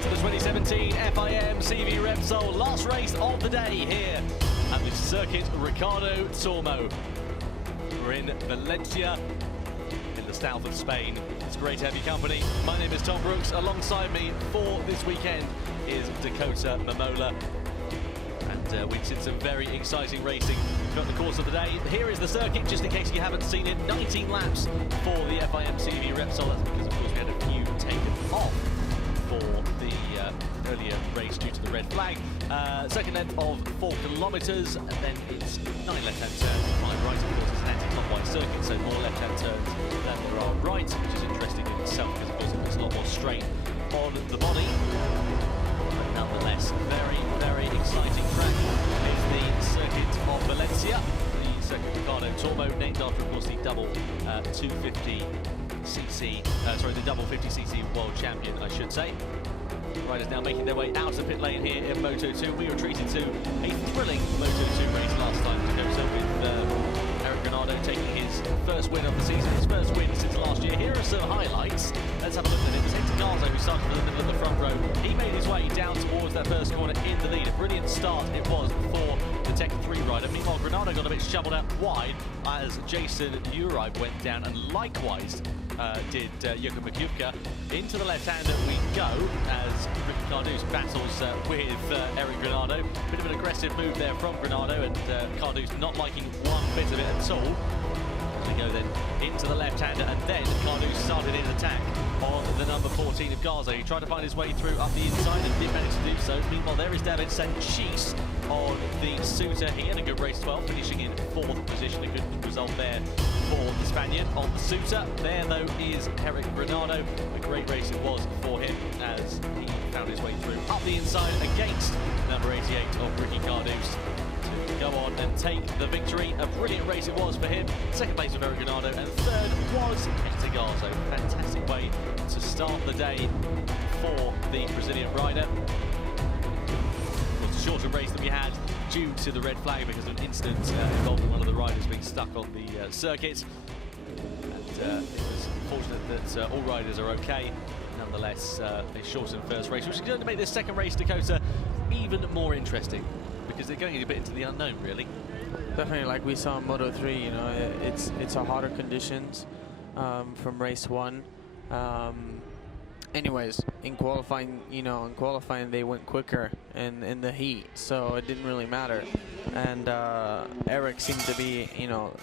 into the 2017 FIM CEV Repsol last race of the day here at the circuit Ricardo Tormo. We're in Valencia in the south of Spain. It's great to have your company. My name is Tom Brooks. Alongside me for this weekend is Dakota Momola. And we've seen some very exciting racing throughout the course of the day. Here is the circuit, just in case you haven't seen it. 19 laps for the FIM CEV Repsol. That's because, of course, we had a few taken off for the earlier race due to the red flag. Second length of 4 kilometres, and then it's 9 left-hand turns. 5 right, of course, it's an anti-clockwise circuit, so more left-hand turns than there are right, which is interesting in itself because, of course, it puts a lot more strain on the body. But nonetheless, very, very exciting track is the circuit of Valencia. The circuit Ricardo Tormo, named after, of course, the double 250cc, the double 50cc world champion, I should say. Riders now making their way out of the pit lane here in Moto2. We were treated to a thrilling Moto2 race last time to go so with Ricardo taking his first win of the season, his first win since last year. Here are some highlights. Let's have a look at it. It was Ricardo who started in the middle of the front row. He made his way down towards that first corner in the lead. A brilliant start it was for the Tech 3 rider. Meanwhile, Granado got a bit shoveled out wide as Jason Uribe went down, and likewise did Jürgen Makubka. Into the left-hander we go as Ricardo's battles with Eric Granado. Bit of an aggressive move there from Granado, and Ricardo's not liking one bit of it at all. We go then into the left-hander, and then Ricardo started his attack on the number 14 of Garza. He tried to find his way through up the inside and did manage to do so. Meanwhile, there is David Sanchez on the Suter. He had a good race as well, finishing in 4th position. A good result there for the Spaniard on the Suter. There, though, is Eric Granado. A great race it was for him as he found his way through up the inside against number 88 of Ricky Cardouse to go on and take the victory. A brilliant race it was for him. Second place with Eric Granado, and third was Hector Garza. Fantastic way to start the day for the Brazilian rider. It was a shorter race than we had due to the red flag because of an incident involving one of the riders being stuck on the circuit. And it was fortunate that all riders are okay. Nonetheless, they shortened the first race, which is going to make this second race, Dakota, even more interesting because they're going a bit into the unknown, really. Definitely, like we saw in Moto3, you know, it's a hotter conditions from race 1. Anyways, in qualifying, they went quicker in the heat, so it didn't really matter. And Eric seemed to be,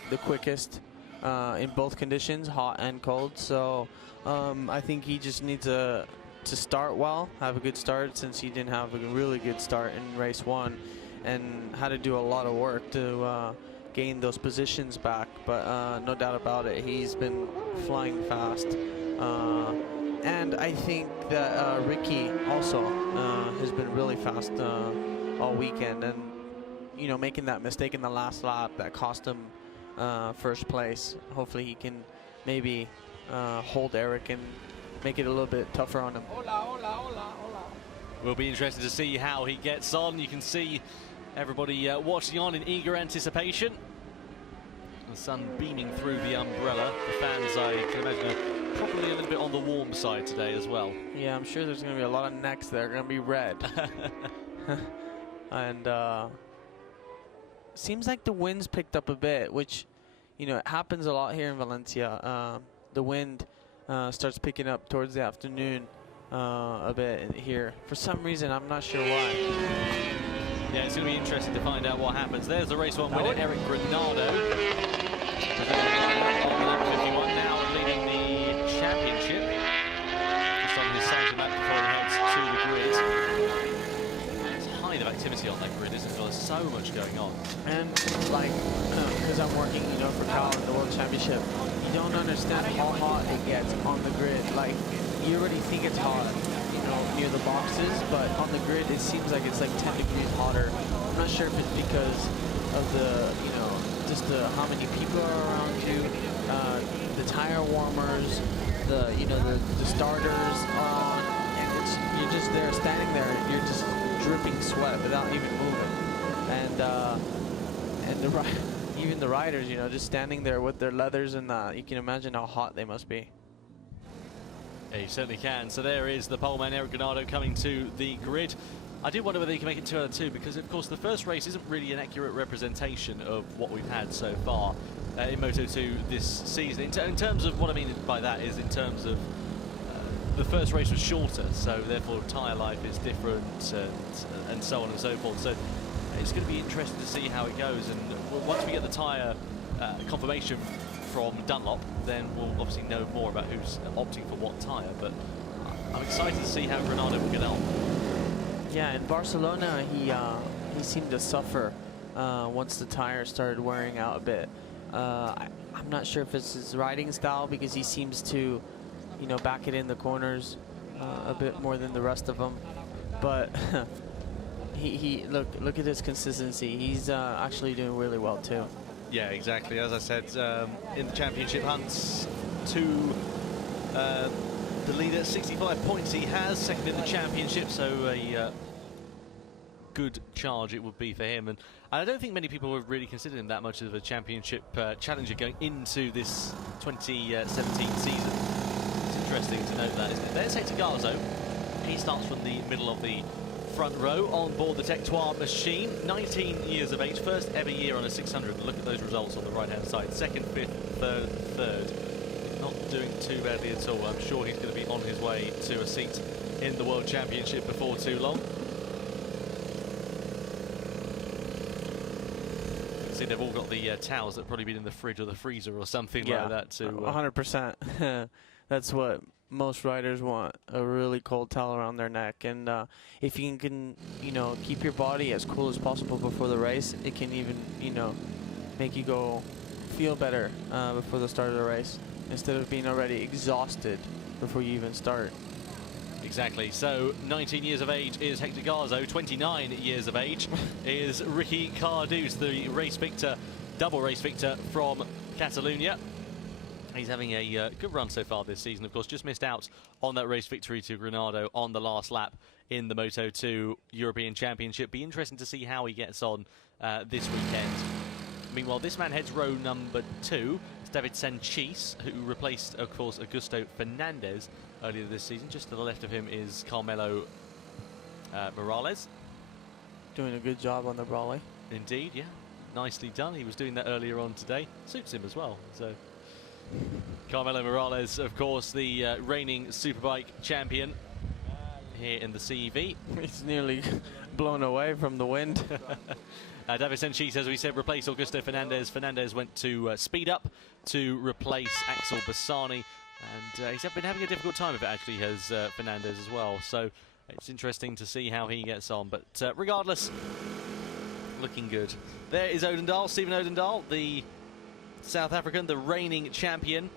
the quickest in both conditions, hot and cold. So I think he just needs to start well, have a good start, since he didn't have a really good start in race 1, and had to do a lot of work to gain those positions back. But no doubt about it, he's been flying fast. And I think that Ricky also has been really fast all weekend, and making that mistake in the last lap that cost him first place. Hopefully he can maybe hold Eric and make it a little bit tougher on him. We'll be interested to see how he gets on. You can see everybody watching on in eager anticipation. The sun beaming through the umbrella. The fans, I can imagine, are probably a little bit on the warm side today as well. Yeah, I'm sure there's going to be a lot of necks that are going to be red. And seems like the wind's picked up a bit, which, it happens a lot here in Valencia. The wind starts picking up towards the afternoon a bit here. For some reason, I'm not sure why. Yeah, it's going to be interesting to find out what happens. There's the race 1 winner, Eric Granado. On lap 51 now, leading the championship. Just on his side of the map before he heads to the grid. There's a height of activity on that grid, isn't there? There's so much going on. And like, because I'm working, for Cal in the World Championship, you don't understand how hot it gets on the grid. Like, you already think it's hot, near the boxes, but on the grid it seems like it's like 10 degrees hotter. I'm not sure if it's because of the, just how many people are around you, the tire warmers, the starters on, and you're just there, standing there, you're just dripping sweat without even moving. And even the riders, just standing there with their leathers and that, you can imagine how hot they must be. Yeah, you certainly can. So there is the poleman Eric Granado coming to the grid. I do wonder whether he can make it 2 out of 2, because of course the first race isn't really an accurate representation of what we've had so far in Moto2 this season. In terms of what I mean by that is in terms of the first race was shorter, so therefore tyre life is different and so on and so forth. So it's going to be interesting to see how it goes, and once we get the tyre confirmation from Dunlop, then we'll obviously know more about who's opting for what tyre. But I'm excited to see how Granado will get on. Yeah, in Barcelona, he seemed to suffer once the tires started wearing out a bit. I'm not sure if it's his riding style, because he seems to, you know, back it in the corners a bit more than the rest of them. But he look at his consistency. He's actually doing really well too. Yeah, exactly. As I said, in the championship hunts, to the leader, 65 points he has, second in the championship, so a good charge it would be for him. And I don't think many people have really considered him that much of a championship challenger going into this 2017 season. It's interesting to note that, isn't it? There's Hector Garzo. He starts from the middle of the front row on board the Tectoire machine. 19 years of age, first ever year on a 600. Look at those results on the right hand side. Second, fifth, third. Not doing too badly at all. I'm sure he's going to be on his way to a seat in the World Championship before too long. See, they've all got the towels that have probably been in the fridge or the freezer or something like that too. 100%. That's what most riders want, a really cold towel around their neck. And if you can, you know, keep your body as cool as possible before the race, it can even, you know, make you go feel better before the start of the race, instead of being already exhausted before you even start. Exactly. So 19 years of age is Hector Garzo. 29 years of age is Ricky Cardus, the race victor, double race victor from Catalonia. He's having a good run so far this season. Of course, just missed out on that race victory to Granado on the last lap in the Moto2 European Championship. Be interesting to see how he gets on this weekend. Meanwhile, this man heads row number 2. It's David Sanchis, who replaced, of course, Augusto Fernandez earlier this season. Just to the left of him is Carmelo Morales. Doing a good job on the Brawley. Indeed, yeah. Nicely done. He was doing that earlier on today. Suits him as well. So Carmelo Morales, of course, the reigning Superbike champion here in the CEV. He's nearly blown away from the wind. David Sanchis, as we said, replaced Augusto Fernandez. Fernandez went to Speed Up to replace Axel Bassani. And he's been having a difficult time of it, actually, has Fernandez as well. So it's interesting to see how he gets on. But regardless, looking good. There is Odendaal, Stephen Odendaal, the South African, the reigning champion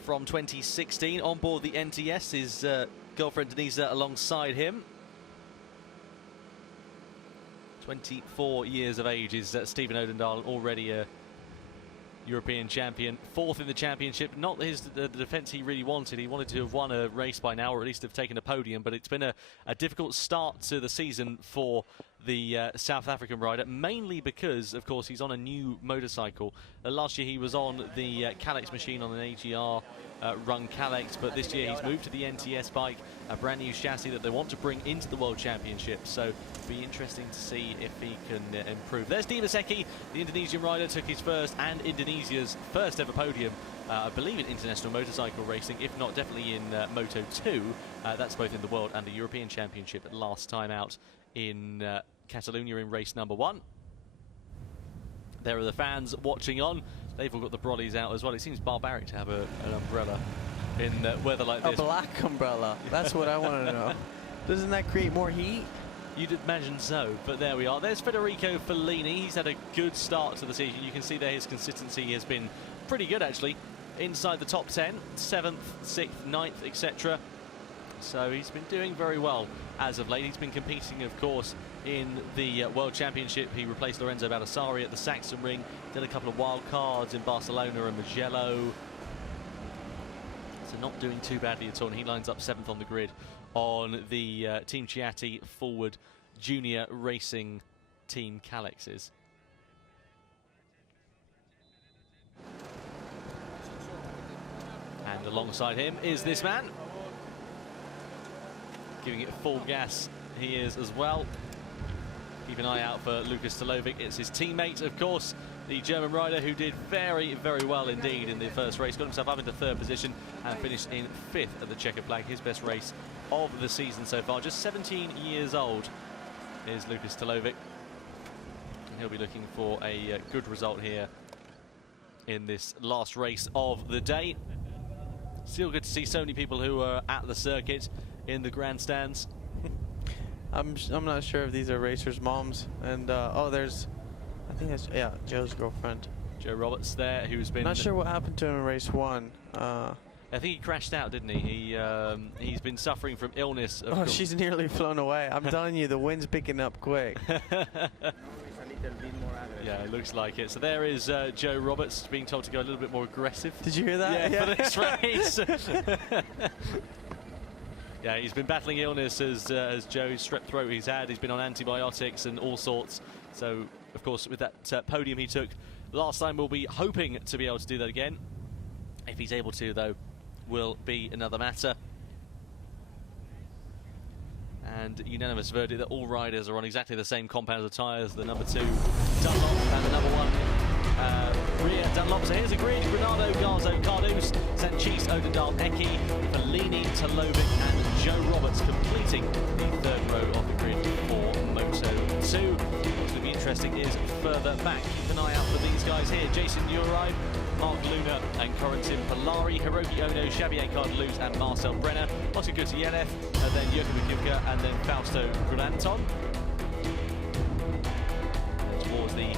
from 2016. On board the NTS, his girlfriend Denisa alongside him. 24 years of age is Stephen Odendaal, already a European champion, 4th in the championship. Not the defence he really wanted. He wanted to have won a race by now, or at least have taken a podium, but it's been a difficult start to the season for the South African rider, mainly because, of course, he's on a new motorcycle. Last year he was on the Kalex machine on an AGR run Kalex, but this year he's moved to the NTS bike, a brand new chassis that they want to bring into the World Championship. So it'll be interesting to see if he can improve. There's Dimaseki, the Indonesian rider, took his first and Indonesia's first ever podium, I believe, in international motorcycle racing, if not definitely in Moto2. That's both in the World and the European Championship last time out in Catalonia in race number 1. There are the fans watching on. They've all got the brollies out as well. It seems barbaric to have an umbrella in weather like this. A black umbrella. That's what I want to know. Doesn't that create more heat? You'd imagine so, but there we are. There's Federico Fellini. He's had a good start to the season. You can see there his consistency has been pretty good, actually. Inside the top 10, 7th, 6th, 9th, etc. So he's been doing very well as of late. He's been competing, of course, in the World Championship. He replaced Lorenzo Baldassari at the Saxon Ring, did a couple of wild cards in Barcelona and Mugello. So not doing too badly at all, and he lines up 7th on the grid on the Team Chiatti Forward Junior Racing Team Kalexes. And alongside him is this man, giving it full gas. He is as well. Keep an eye out for Lukas Stolovic. It's his teammate, of course, the German rider who did very, very well indeed in the first race. Got himself up into third position and finished in fifth at the checkered flag. His best race of the season so far. Just 17 years old is Lukas Stolovic. And he'll be looking for a good result here in this last race of the day. Still good to see so many people who are at the circuit in the grandstands. I'm not sure if these are racers' moms. And oh, there's, I think that's, yeah, Joe's girlfriend. Joe Roberts there, who's been... Not sure what happened to him in race 1. I think he crashed out, didn't he? He's been suffering from illness. Of course. She's nearly flown away. I'm telling you, the wind's picking up quick. Yeah, it looks like it. So there is Joe Roberts being told to go a little bit more aggressive. Did you hear that? Yeah, for this race. Yeah, he's been battling illness as Joe's strep throat he's had. He's been on antibiotics and all sorts. So, of course, with that podium he took last time, we'll be hoping to be able to do that again. If he's able to, though, will be another matter. And unanimous verdict that all riders are on exactly the same compounds of tyres. The number 2 Dunlop and the number 1 rear Dunlop. So here's a grid: Granado, Garzo, Cardus, Sanchis, Odendal, Eki, Fellini, Talovic and Joe Roberts completing the third row of the grid for Moto2. What's going to be interesting is further back. Keep an eye out for these guys here: Jason Uride, Mark Luna and Corentin Polari, Hiroki Ono, Xavier Cardeluz and Marcel Brenner, Oscar Gutierrez, and then Jürgen Mikilka and then Fausto Grulanton. Towards the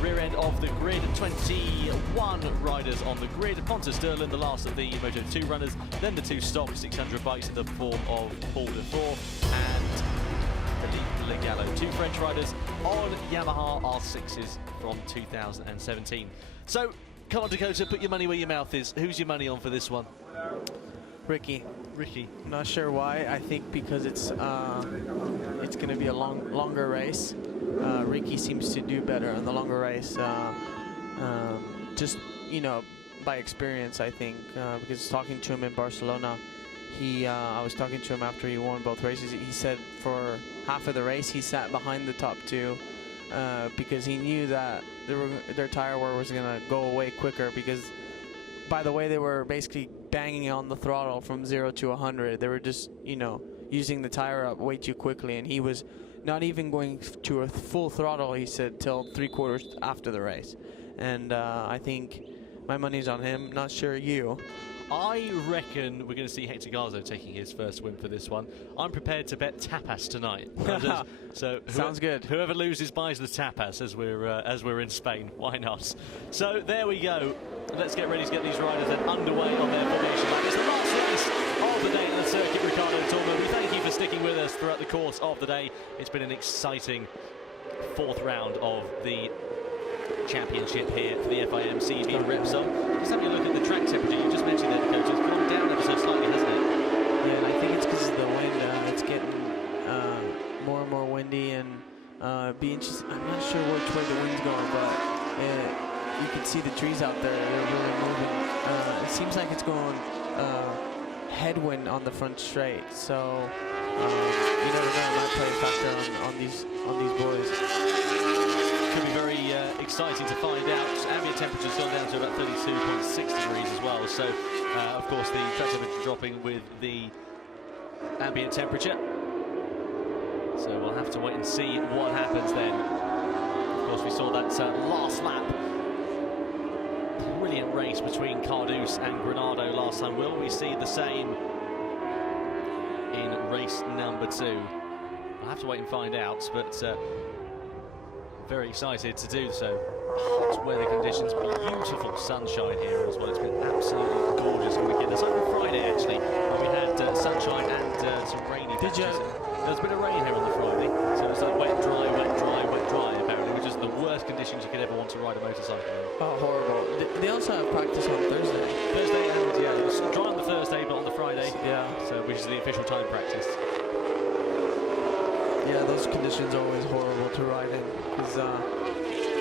rear end of the grid, 21 riders on the grid. Pontus Sturlin, the last of the Moto2 runners, then the 2 stock 600 bikes in the form of Paul Lefort and Philippe Legallo. 2 French riders on Yamaha R6s from 2017. So, come on, Dakota, put your money where your mouth is. Who's your money on for this one? Ricky. Ricky. Not sure why. I think because it's going to be a longer race. Ricky seems to do better in the longer race. Just, you know, by experience, I think. Because talking to him in Barcelona, I was talking to him after he won both races. He said for half of the race he sat behind the top 2 because he knew that their tire wear was going to go away quicker, because by the way they were basically banging on the throttle from 0 to 100. They were just, you know, using the tire up way too quickly, and he was not even going to a full throttle, he said, till 3/4 after the race. And I think my money's on him. Not sure you. I reckon we're going to see Hector Garzo taking his first win for this one. I'm prepared to bet tapas tonight. So sounds good. Whoever loses buys the tapas as we're in Spain. Why not? So there we go. Let's get ready to get these riders then underway on their formation lap. It's the last race of the day at the circuit. Ricardo and Tormo, we thank you for sticking with us throughout the course of the day. It's been an exciting 4th round of the championship here for the FIM CEV Repsol. Just having a look at the track temperature. You just mentioned that, Coach. It's gone down ever so slightly, hasn't it? Yeah, and I think it's because of the wind. It's getting more and more windy, and be interesting. I'm not sure which way the wind's going, but you can see the trees out there. They're really moving. It seems like it's going headwind on the front straight. So you never know. It might play a factor on these boys. Could be very exciting to find out. Ambient temperature's gone down to about 32.6 degrees as well. So, of course, the track temperature dropping with the ambient temperature. So we'll have to wait and see what happens then. Of course, we saw that last lap. Brilliant race between Cardus and Granado last time. Will we see the same in race number 2? We'll have to wait and find out, but very excited to do so. Hot weather conditions, beautiful sunshine here as well. It's been absolutely gorgeous on the weekend. It's like on Friday actually, where we had sunshine and some rainy patches. There's been a rain here on the Friday, so it's like wet, dry, wet, dry, wet, dry apparently, which is the worst conditions you could ever want to ride a motorcycle in. Oh, horrible. They also have practice on Thursday. Thursday, and yeah, it was dry on the Thursday, but on the Friday. Yeah. So, which is the official time practice. Yeah, those conditions are always horrible to ride in, because,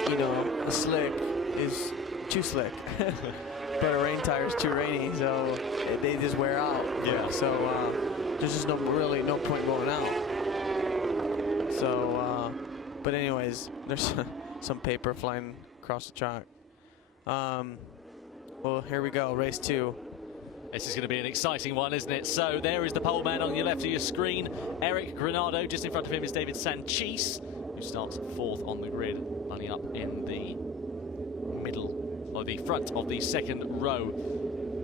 you know, a slick is too slick, but a rain tire is too rainy, so they just wear out. Yeah. So, there's just really no point going out. So, but anyways, there's some paper flying across the track. Well, here we go, race 2. This is going to be an exciting one, isn't it? So there is the pole man on your left of your screen, Eric Granado. Just in front of him is David Sanchez, who starts 4th on the grid, lining up in the middle, or the front of the 2nd row.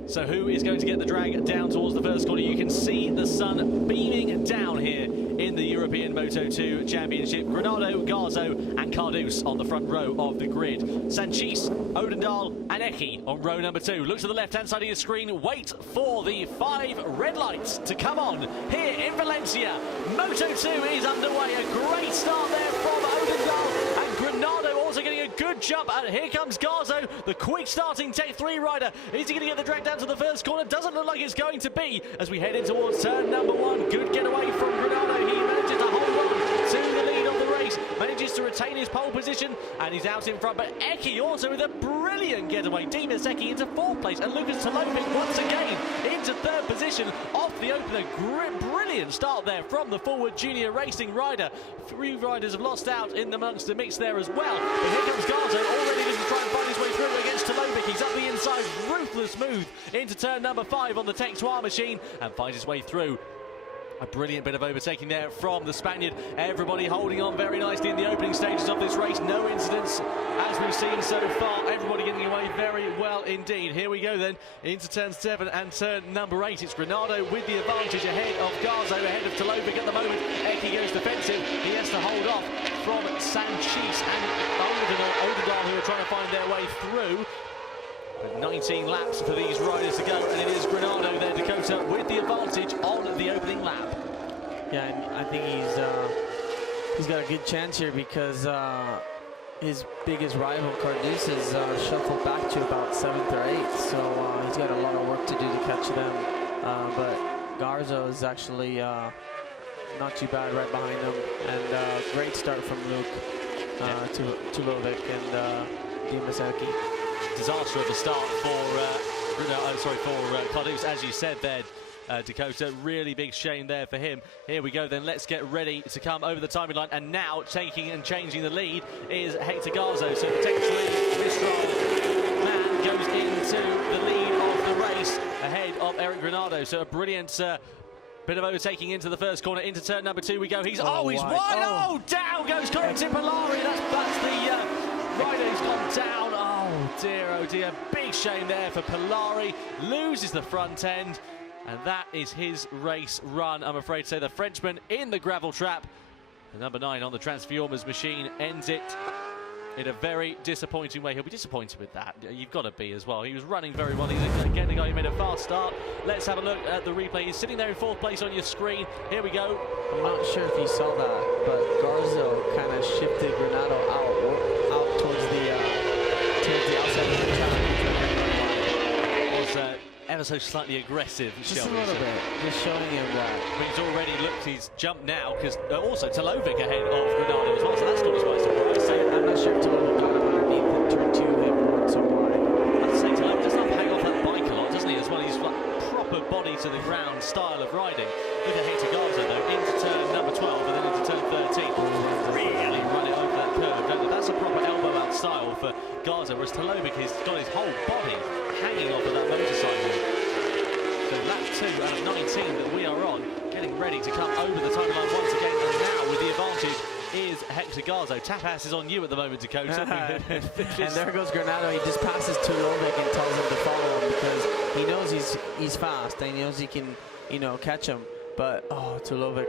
So who is going to get the drag down towards the first corner? You can see the sun beaming down here in the European Moto2 Championship. Granado, Garzo and Cardus on the front row of the grid. Sanchez, Odendaal and Eki on row number 2. Look to the left-hand side of your screen. Wait for the 5 red lights to come on here in Valencia. Moto2 is underway. A great start there from Odendaal, and Granado also getting a good jump. And here comes Garzo, the quick starting Tech 3 rider. Is he going to get the drag down to the first corner? Doesn't look like it's going to be as we head in towards turn number 1. Good getaway from Granado. He manages to hold on to the lead of the race, manages to retain his pole position, and he's out in front. But Eki also with a brilliant getaway. Dimas Eki into 4th place, and Lucas Tolovic once again into 3rd position off the opener. Brilliant start there from the Forward Junior Racing rider. 3 riders have lost out in amongst the mix there as well. But here comes Garzo, already looking to try and find his way through against Tolovic. He's up the inside, ruthless move into turn number 5 on the Tech 3 machine, and finds his way through. A brilliant bit of overtaking there from the Spaniard. Everybody holding on very nicely in the opening stages of this race. No incidents as we've seen so far. Everybody getting away very well indeed. Here we go then into turn 7 and turn number 8. It's Granado with the advantage ahead of Garzo, ahead of Tolovic at the moment. Eki goes defensive. He has to hold off from Sanchez and Odendaal, who are trying to find their way through. But 19 laps for these riders to go, and it is Granado there, Dakota, with the advantage on the opening lap. Yeah, and I think he's got a good chance here because his biggest rival, Cardus, is shuffled back to about 7th or 8th, so he's got a lot of work to do to catch them. But Garzo is actually not too bad right behind him, and great start from Luke to Lovic and Dimas Eki. Disaster at the start for Cardus, as you said there, Dakota. Really big shame there for him. Here we go then, let's get ready to come over the timing line, and now taking and changing the lead is Hector Garzo. So the Tech 3 Mistral man goes into the lead of the race ahead of Eric Granado. So a brilliant bit of overtaking into the first corner. Into turn number 2 we go. He's wide. Oh, down goes Corentin Polari. That's the rider who's gone down. Oh dear, big shame there for Polari. Loses the front end, and that is his race run, I'm afraid to say. The Frenchman in the gravel trap. The number 9 on the Transformers machine ends it in a very disappointing way. He'll be disappointed with that. You've got to be as well. He was running very well. He's again the guy who made a fast start. Let's have a look at the replay. He's sitting there in 4th place on your screen. Here we go. I'm not sure if you saw that, but Garzo kind of shifted Granado out towards the outside of the track. Was ever so slightly aggressive, just a little bit, just showing him that. But he's already looked, he's jumped now, because also Tolovic ahead of Granado as well, so that's got us by surprise. So I'm not sure if Tolovic got him underneath and turn 2 him weren't so wide. I'd say Tolovic does not hang off that bike a lot, doesn't he, as well? He's got proper body to the ground style of riding. Look at Hector Garzo though, into turn number 12 and then into turn 13. Really run it over that curve, don't they? That's a proper elbow out style for Garzo, whereas Tolovic has got his whole body hanging off of that motorcycle. So lap 2 out of 19 that we are on, getting ready to come over the timeline once again, and now with the advantage is Hector Garzo. Tapas is on you at the moment, Dakota. And there goes Granado. He just passes to Lovic and tells him to follow him because he knows he's fast and he knows he can, catch him. But Tulovic,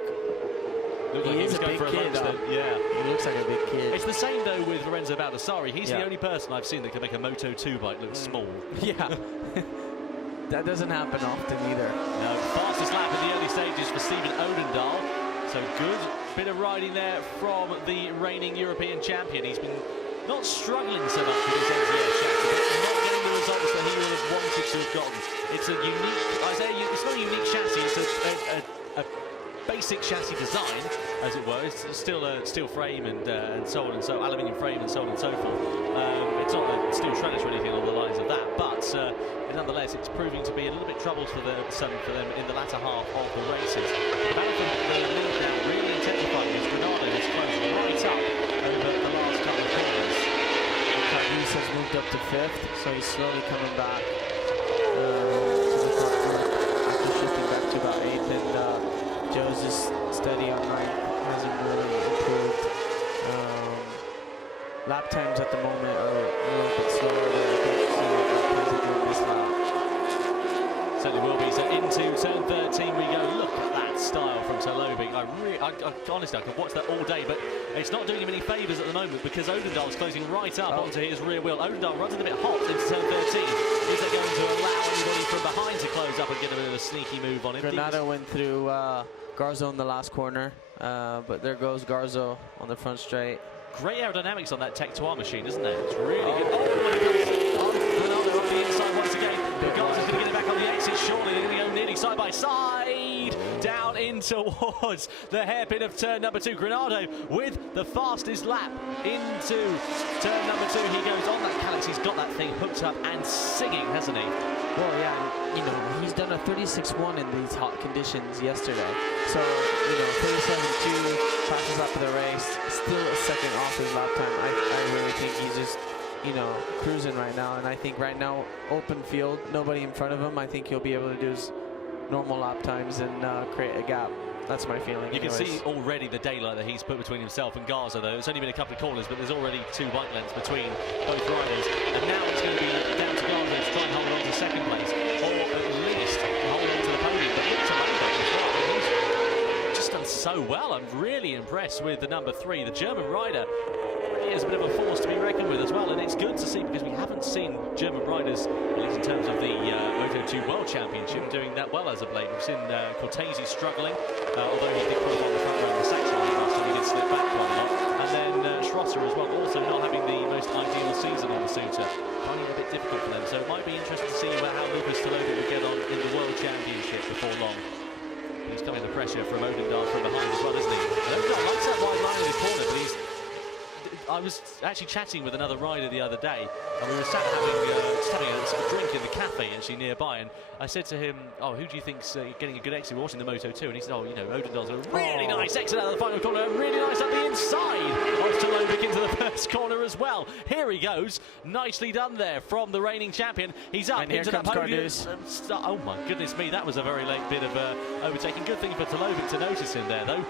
he is a big kid. Yeah, he looks like a big kid. It's the same though with Lorenzo Baldassari. He's the only person I've seen that can make a Moto2 bike look small. Yeah. That doesn't happen often either. No, fastest lap in the early stages for Stephen Odendaal. So good bit of riding there from the reigning European champion. He's been not struggling so much with his NTS chassis, but not getting the results that he would have wanted to have gotten. It's a unique, it's not a unique chassis, it's a basic chassis design, as it were. It's still a steel frame and so on and so, aluminium frame and so on and so forth. It's not a steel trellis or anything along the lines of that, but nonetheless, it's proving to be a little bit troubled for them in the latter half of the races. The battle for the lead now really intensifying as Ricardo has closed right up over the last couple of corners. Carduce has moved up to 5th, so he's slowly coming back. After shifting back to about 8th, and Joe's just steady on 9th, hasn't really improved. Lap times at the moment are a little bit slower than I think lap times are doing this lap. Certainly will be. So into turn 13 we go. Look at that style from Tolovic. Honestly, I could watch that all day, but it's not doing him any favours at the moment because Odendaal's closing right up onto his rear wheel. Odendaal runs a bit hot into turn 13. Is they going to allow anybody from behind to close up and get a bit of a sneaky move on him? Granado went through Garzo in the last corner, but there goes Garzo on the front straight. Great aerodynamics on that Tectoir machine, isn't there? It's really good. Oh, Ronaldo on the inside once again. Garzo's going to get it back on the exit. Surely they're going to go nearly side by side. Down in towards the hairpin of turn number 2. Granado with the fastest lap into turn number 2. He goes on that Calyx. He's got that thing hooked up and singing, hasn't he? Well, yeah, you know, he's done a 36.1 in these hot conditions yesterday. So, you know, 37.2, fastest lap of the race, still a second off his lap time. I really think he's just, you know, cruising right now. And I think right now, open field, nobody in front of him. I think he'll be able to do his normal lap times and create a gap. That's my feeling. You can see already the daylight that he's put between himself and Garza, though. It's only been a couple of corners, but there's already 2 bike lengths between both riders. And now it's going to be down to Garza to try and hold on to second place, or at least hold on to the podium. But look to Lando as well. I mean, he's just done so well. I'm really impressed with the number 3, the German rider. Really is a bit of a force to be reckoned with as well, and it's good to see because we haven't seen German riders, at least in terms of the Moto2 World Championship, doing that well as of late. We've seen Cortese struggling, although he did qualify on the front row of the Saxon last time, he did slip back quite a lot. And then Schrosser as well, also not having the most ideal season on the Suter, finding it a bit difficult for them. So it might be interesting to see how Lucas Tolovic will get on in the World Championship before long. He's coming under pressure from Odendaal from behind as well, isn't he? Odendaal likes that wide line in the corner, but he's... I was actually chatting with another rider the other day, and we were sat having a sort of drink in the cafe actually nearby, and I said to him, oh, who do you think's getting a good exit? We're watching the Moto2, and he said, oh, you know, Odendaal's a really nice exit out of the final corner, and really nice up the inside of Tolovic into the first corner as well. Here he goes, nicely done there from the reigning champion. He's up and into that podium. Oh my goodness me, that was a very late bit of overtaking. Good thing for Tolovic to notice him there, though.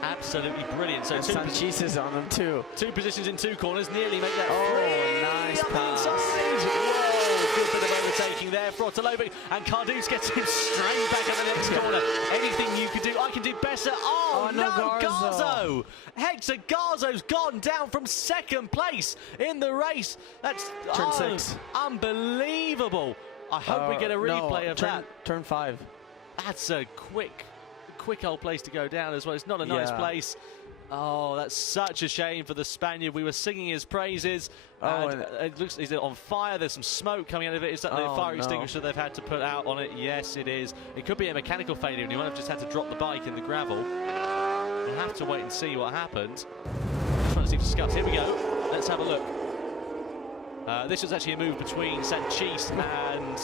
Absolutely brilliant. So Sanchez is on them too. 2 positions in 2 corners, nearly make that. Oh, nice pass. Whoa, good bit of overtaking there for Tolovic, and Carduce gets him straight back at the next corner. Anything you could do, I can do better. Oh no, Garzo! Hector Garzo's gone down from 2nd place in the race. That's turn 6. Unbelievable. I hope we get a replay of that. Turn 5. That's a quick old place to go down as well. It's not a nice place. Oh, that's such a shame for the Spaniard. We were singing his praises. Oh, and it looks, is it on fire? There's some smoke coming out of it. Is that the fire extinguisher they've had to put out on it? Yes, it is. It could be a mechanical failure, and you might have just had to drop the bike in the gravel. We'll have to wait and see what happened. Just trying to see if discuss. Here we go. Let's have a look. This was actually a move between Sanchez and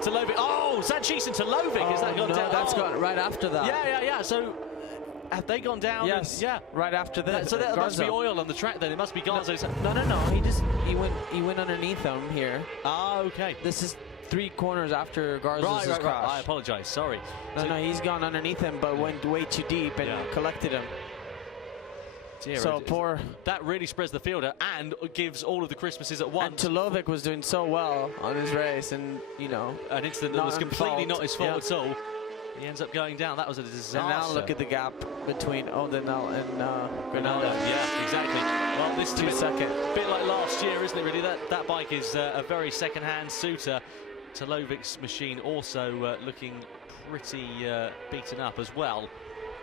Tolovic. Oh, Sanchez and Tolovic. Is that gone down? That's gone right after that. Yeah. So have they gone down? Yes. Yeah. Right after that. So there must be oil on the track then. It must be Garzo's. No. He went underneath him here. Ah, okay. This is 3 corners after Garzo's crash. Right. I apologise. Sorry. No, he's gone underneath him, but went way too deep and collected him. That really spreads the fielder and gives all of the Christmases at once. And Tolovic was doing so well on his race, and you know, an incident that was completely not his fault at all. He ends up going down. That was a disaster. And now look at the gap between Odendaal and Granado. Yeah, exactly. Well, this is 2 seconds. A bit like last year, isn't it? Really, that bike is a very second-hand suitor. Tolovic's machine also looking pretty beaten up as well.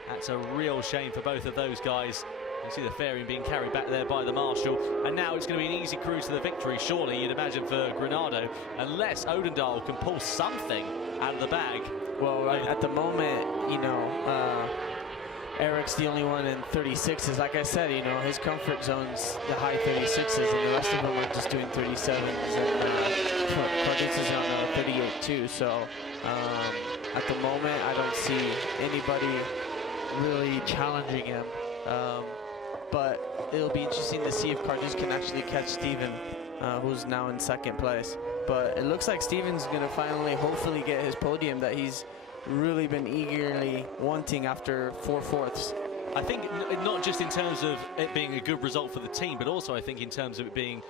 That's a real shame for both of those guys. You see the fairing being carried back there by the marshal, and now it's going to be an easy cruise to the victory, surely, you'd imagine, for Granado, unless Odendaal can pull something out of the bag. Well, right at the moment, you know, Eric's the only one in 36s. Like I said, you know, his comfort zone's the high 36s, and the rest of them are just doing 37s. And Cardus is on a 38 too. So at the moment, I don't see anybody really challenging him. But it'll be interesting to see if Cardus can actually catch Steven, who's now in second place. But it looks like Steven's going to finally, hopefully, get his podium that he's really been eagerly wanting after 4 fourths. I think not just in terms of it being a good result for the team, but also I think in terms of it being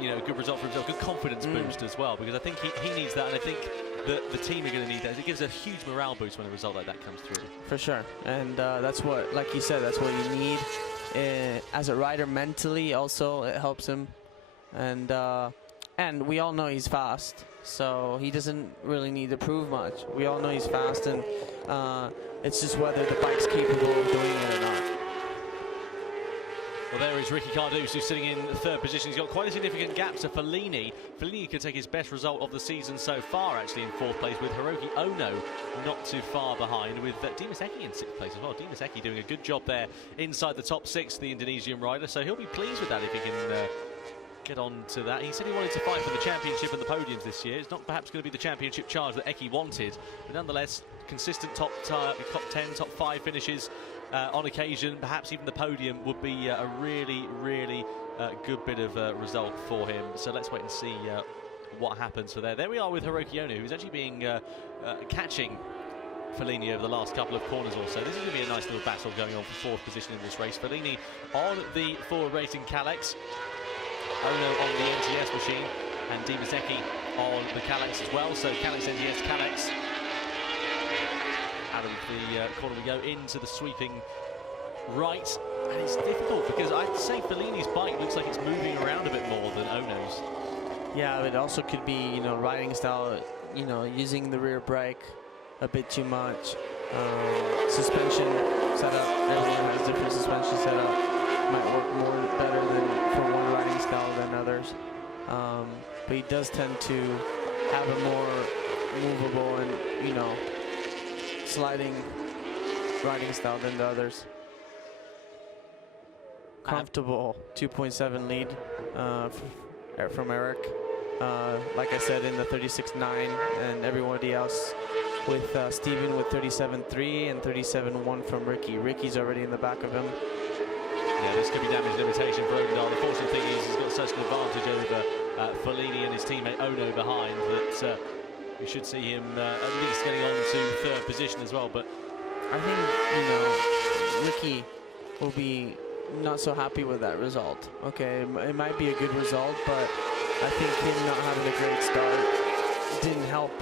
you know, a good result for himself, good confidence boost as well, because I think he needs that, and I think the team are going to need that. It gives a huge morale boost when a result like that comes through. For sure, and that's what, like you said, that's what you need. As a rider mentally also, it helps him, and we all know he's fast, so he doesn't really need to prove much. We all know he's fast, and it's just whether the bike's capable of doing it or not. Well, there is Ricky Cardus, who's sitting in third position. He's got quite a significant gap to Fellini. Fellini could take his best result of the season so far, actually, in fourth place, with Hiroki Ono not too far behind, with Dimas Eki in sixth place as well. Dimas Eki doing a good job there inside the top 6, the Indonesian rider, so he'll be pleased with that if he can get on to that. He said he wanted to fight for the championship and the podiums this year. It's not perhaps going to be the championship charge that Eki wanted, but nonetheless, consistent top 10, top 5 finishes on occasion. Perhaps even the podium would be a really, really good bit of result for him. So let's wait and see what happens for there. There we are with Hiroki Ono, who's actually being catching Fellini over the last couple of corners or so. This is going to be a nice little battle going on for 4th position in this race. Fellini on the forward racing Kalex, Ono on the NTS machine, and Dimas Eki on the Kalex as well. So Kalex, NTS, Kalex. Out of the corner we go into the sweeping right, and it's difficult because I'd say Fellini's bike looks like it's moving around a bit more than Ono's. Yeah, it also could be, you know, riding style, you know, using the rear brake a bit too much. Suspension setup, everyone has different suspension setup. Might work more better than for one riding style than others. But he does tend to have a more movable and, you know, sliding riding style than the others. Comfortable 2.7 lead from Eric. Like I said, in the 36.9, and everybody else with Steven with 37.3 and 37.1 from Ricky. Ricky's already in the back of him. Yeah, this could be damage limitation for Odendahl. The fortunate thing is he's got such an advantage over Fellini and his teammate Ono behind that we should see him at least getting on to 3rd position as well. But I think, you know, Ricky will be not so happy with that result. Okay, it might be a good result, but I think him not having a great start didn't help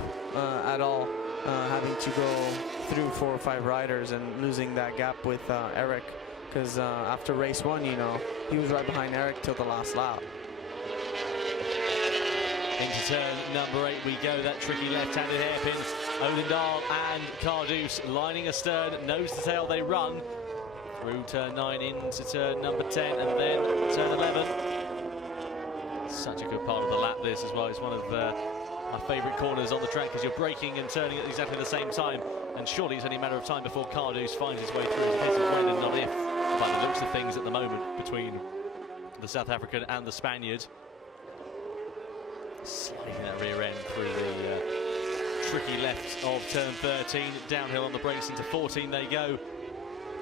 at all, having to go through 4 or 5 riders and losing that gap with Eric, because after race 1, you know, he was right behind Eric till the last lap. Into turn number 8 we go, that tricky left-handed hairpin. Odendahl and Cardus lining astern, nose to tail they run through turn 9 into turn number 10 and then turn 11. Such a good part of the lap this as well. It's one of my favourite corners on the track because you're braking and turning at exactly the same time, and surely it's only a matter of time before Cardus finds his way through. This is when and not if, by the looks of things at the moment, between the South African and the Spaniard. Sliding that rear end through the tricky left of turn 13, downhill on the brakes into 14 they go,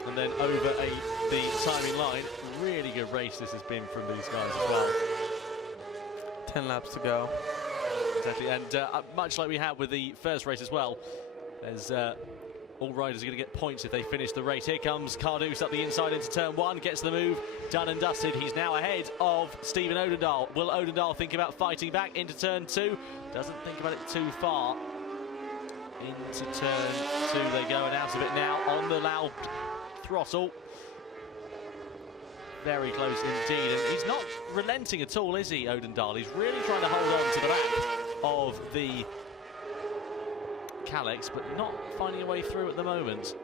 and then over the timing line. Really good race this has been from these guys as well. 10 laps to go. Exactly, and much like we had with the first race as well, as all riders are going to get points if they finish the race. Here comes Cardus up the inside into turn 1, gets the move done and dusted. He's now ahead of Steven Odendahl. Will Odendahl think about fighting back into turn 2? Doesn't think about it too far. Into turn 2 they go, and out of it now on the loud throttle. Very close indeed, and he's not relenting at all, is he, Odendahl? He's really trying to hold on to the back of the Kalex, but not finding a way through at the moment.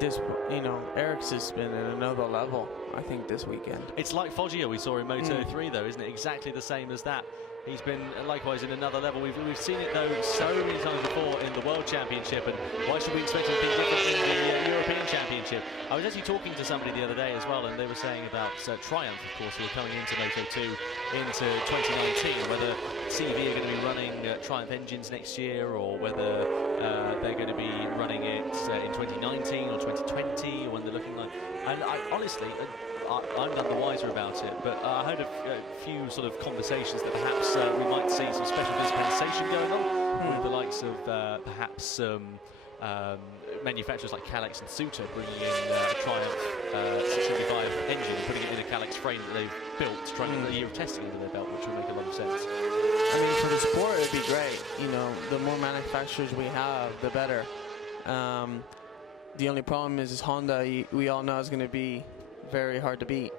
This, you know, Eric's has been at another level, I think, this weekend. It's like Foggia we saw in Moto3 though, isn't it? Exactly the same as that. He's been likewise in another level. We've seen it though so many times before in the World Championship, and why should we expect anything different in the European Championship? I was actually talking to somebody the other day as well, and they were saying about Triumph, of course, who are coming into Moto2 into 2019, whether CV are going to be running Triumph engines next year, or whether they're going to be running it in 2019 or 2020, or when they're looking like. And honestly, I'm none the wiser about it, but I heard a few sort of conversations that perhaps we might see some special dispensation going on with the likes of perhaps manufacturers like Kalex and Suter bringing in a Triumph 675 engine and putting it in a Kalex frame that they've built, trying to get a year of testing under their belt, which would make a lot of sense. I mean, for the sport, it'd be great. You know, the more manufacturers we have, the better. The only problem is Honda, we all know, is going to be very hard to beat.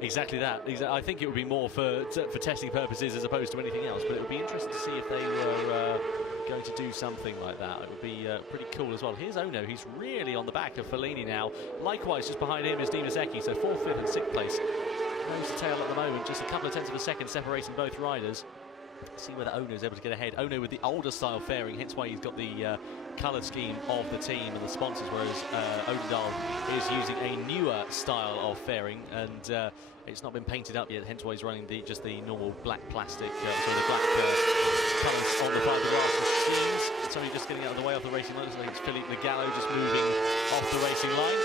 Exactly that. I think it would be more for testing purposes as opposed to anything else, but it would be interesting to see if they were going to do something like that. It would be pretty cool as well. Here's Ono, he's really on the back of Fellini now. Likewise, just behind him is Dimaseki, so 4th, 5th and 6th place. Nose to tail at the moment, just a couple of tenths of a second separating both riders. See whether Ono is able to get ahead. Ono with the older style fairing, hence why he's got the colour scheme of the team and the sponsors, whereas Odendal is using a newer style of fairing, and it's not been painted up yet, hence why he's running just the normal black plastic, so the black colours on the fiberglass schemes. So he's just getting out of the way off the racing line. So I think it's Philippe Legallo just moving off the racing line.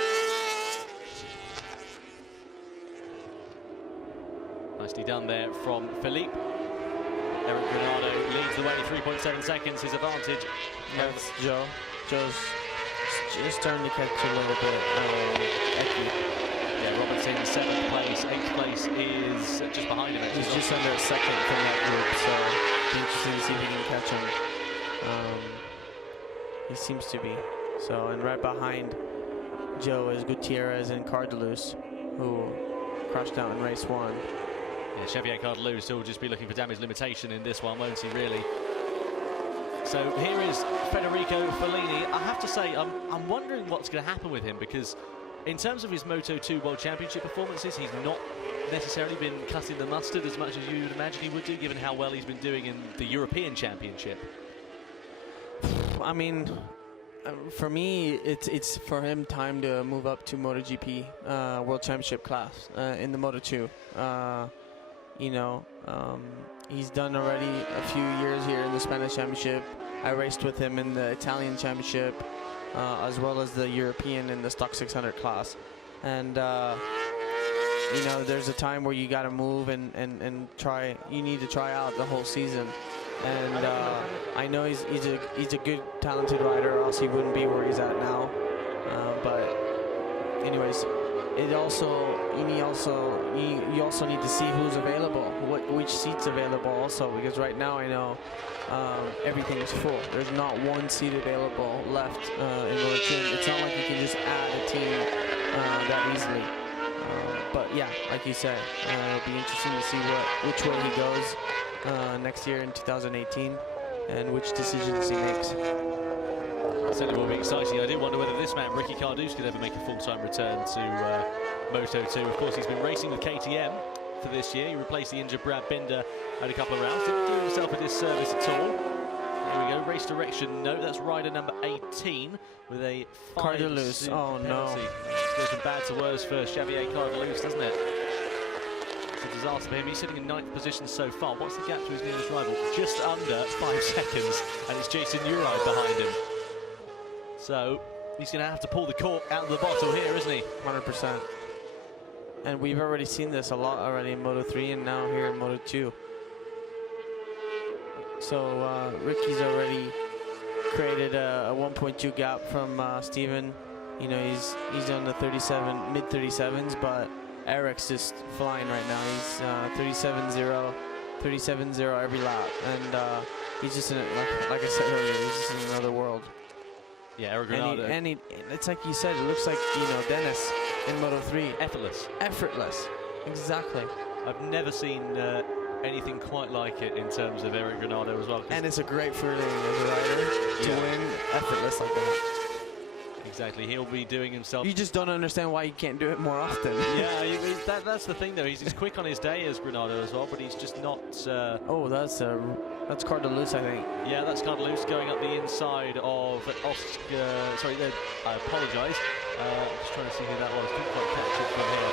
Nicely done there from Philippe. Eric Granado leads the way, 3.7 seconds, his advantage. That's Joe. Joe's just starting to catch a little bit ecky. Yeah, Robertson 7th place, 8th place is just behind him. He's just under a second from that group, so it'll be interesting to see if he can catch him. He seems to be. So, and right behind Joe is Gutierrez and Cardelus, who crashed out in race 1. Yeah, Xavier Cardelus will just be looking for damage limitation in this one, won't he, really? So here is Federico Fellini. I have to say, I'm wondering what's going to happen with him, because in terms of his Moto2 World Championship performances, he's not necessarily been cutting the mustard as much as you would imagine he would do, given how well he's been doing in the European Championship. I mean, for me, it's for him time to move up to MotoGP World Championship class in the Moto2. You know, he's done already a few years here in the Spanish Championship. I raced with him in the Italian Championship, as well as the European in the Stock 600 class. And, you know, there's a time where you got to move and try. You need to try out the whole season. And I know he's a good, talented rider, or else he wouldn't be where he's at now. But anyways, you also need to see who's available, which seat's available also, because right now I know everything's full. There's not one seat available left in Moto2. It's not like you can just add a team that easily. But yeah, like you said, it'll be interesting to see which way he goes next year in 2018 and which decisions he makes. Certainly will be exciting. I do wonder whether this man, Ricky Cardouz, could ever make a full-time return to Moto2. Of course, he's been racing with KTM for this year. He replaced the injured Brad Binder at a couple of rounds. Didn't do himself a disservice at all. Here we go, race direction note. That's rider number 18 with a Cardelus. Oh no. Goes from bad to worse for Xavier Cardelus, doesn't it? It's a disaster for him. He's sitting in 9th position so far. What's the gap to his nearest rival? Just under 5 seconds, and it's Jason Uride behind him. So he's going to have to pull the cork out of the bottle here, isn't he? 100%. And we've already seen this a lot already in Moto3 and now here in Moto2. So Ricky's already created a 1.2 gap from Steven. You know, he's on the mid 37s, but Eric's just flying right now. He's 37.0, 37.0 every lap, and he's just in like I said earlier, he's just in another world. Yeah, Eric Granado. And it's like you said, it looks like, you know, Dennis in Moto3. Effortless. Effortless. Exactly. I've never seen anything quite like it in terms of Eric Granado as well. And it's a great feeling as a rider to win effortless like that. Exactly, he'll be doing himself. You just don't understand why you can't do it more often. Yeah, that's the thing though. He's quick on his day as Granado as well, but he's just not. Oh, that's Cardelus, I think. Yeah, that's Cardelus going up the inside of Oscar. Sorry, I apologise. Just trying to see who that was. Couldn't quite catch it from here.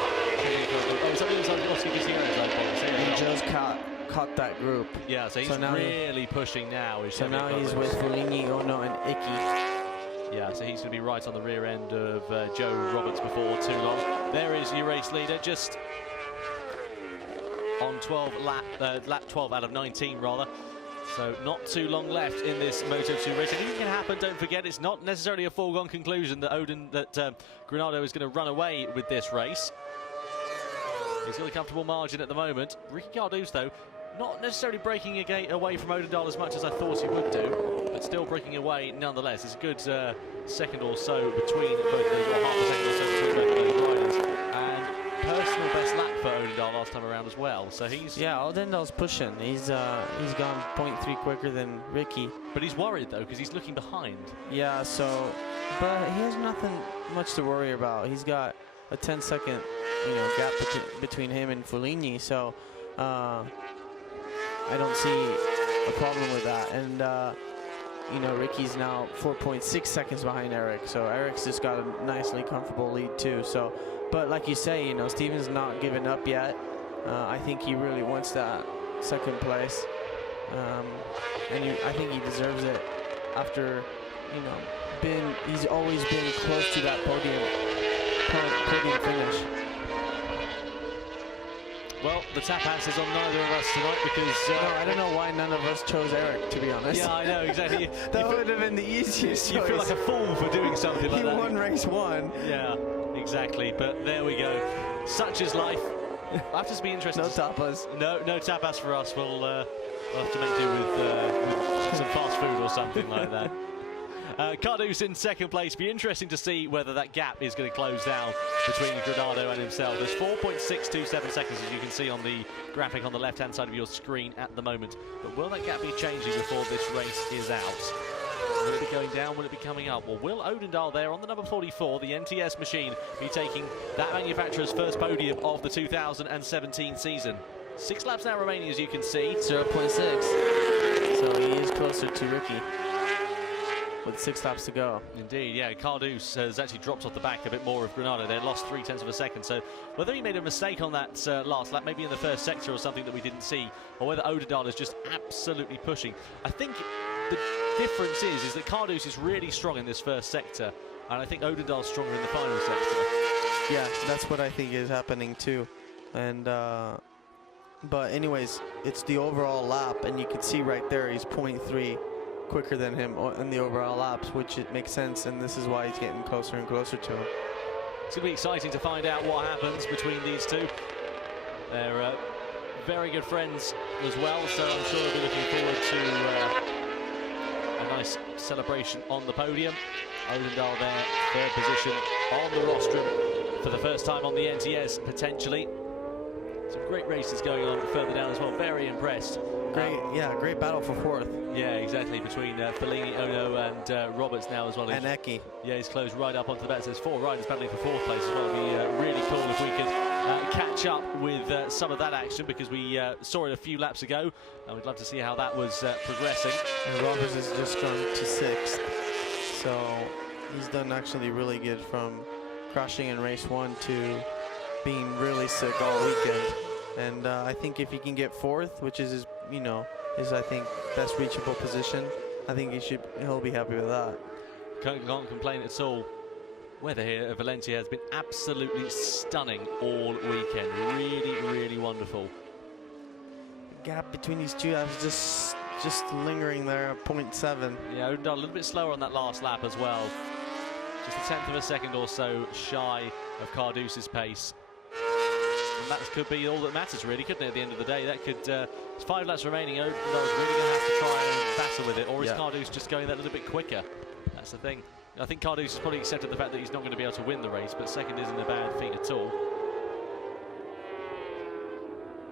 Oh, it's up the inside of Oscar Gutierrez. He just caught that group. Yeah, so he's really pushing now. So now he's with Foligny, Ono, and Icky. Yeah, so he's going to be right on the rear end of Joe Roberts before too long. There is your race leader, just on lap 12 out of 19 rather. So not too long left in this Moto2 race. Anything can happen, don't forget, it's not necessarily a foregone conclusion that Granado is going to run away with this race. He's got a comfortable margin at the moment. Ricky Cardews, though, not necessarily breaking away from Odendahl as much as I thought he would do, but still breaking away nonetheless. It's a good second or so between both of those, or half a second or so between both of those riders. And personal best lap for Odendahl last time around as well. So he's... Yeah, Odendahl's pushing. He's gone 0.3 quicker than Ricky. But he's worried, though, because he's looking behind. Yeah, so... But he has nothing much to worry about. He's got a 10-second, gap between him and Foligny, so... I don't see a problem with that. And, Ricky's now 4.6 seconds behind Eric. So Eric's just got a nicely comfortable lead too. So, but like you say, Steven's not given up yet. I think he really wants that second place. And I think he deserves it after, he's always been close to that podium finish. Well, the tapas is on neither of us tonight because... no, I don't know why none of us chose Eric, to be honest. Yeah, I know, exactly. That would have been the easiest You feel like a fool for doing something like that. He won race 1. Yeah, exactly. But there we go. Such is life. I'll just be interested. No tapas. No tapas for us. We'll have to make do with some fast food or something like that. Cardews in second place. Be interesting to see whether that gap is going to close down between Granado and himself. There's 4.627 seconds, as you can see on the graphic on the left-hand side of your screen at the moment. But will that gap be changing before this race is out? Will it be going down? Will it be coming up? Well, will Odendahl there on the number 44, the NTS machine, be taking that manufacturer's first podium of the 2017 season? 6 laps now remaining, as you can see. 0.6. So he is closer to Ricky, with 6 laps to go. Indeed, yeah. Cardews has actually dropped off the back a bit more of Granado. They lost 0.3 of a second. So whether he made a mistake on that last lap, maybe in the first sector or something that we didn't see, or whether Odendahl is just absolutely pushing. I think the difference is that Cardews is really strong in this first sector, and I think Odendahl's stronger in the final sector. Yeah, that's what I think is happening too. And but anyways, it's the overall lap, and you can see right there he's 0.3 quicker than him in the overall laps, which it makes sense, and this is why he's getting closer and closer to him. It's going to be exciting to find out what happens between these two. They're very good friends as well, so I'm sure we'll be looking forward to a nice celebration on the podium. Odendahl there, third position on the rostrum for the first time on the NTS, potentially. Some great races going on further down as well. Very impressed. Great battle for fourth. Yeah, exactly, between Foligny, Ono and Roberts now as well. And Eki. Yeah, he's closed right up onto the back. So there's 4 riders battling for fourth place as well. It'd be really cool if we could catch up with some of that action, because we saw it a few laps ago, and we'd love to see how that was progressing. And Roberts has just gone to 6th, so he's done actually really good from crashing in race 1 to being really sick all weekend. And I think if he can get 4th, which is his, I think best reachable position, I think he'll be happy with that. Can't complain at all. Weather here at Valencia has been absolutely stunning all weekend. Really, really wonderful. The gap between these two is just lingering there at 0.7. Yeah, Odendahl a little bit slower on that last lap as well. Just a 1/10 of a second or so shy of Cardews' pace. And that could be all that matters, really, couldn't it, at the end of the day? That could, there's 5 laps remaining. Odendahl's really going to have to try and battle with it, or is Cardews just going that little bit quicker? That's the thing. I think Cardews has probably accepted the fact that he's not going to be able to win the race, but second isn't a bad feat at all.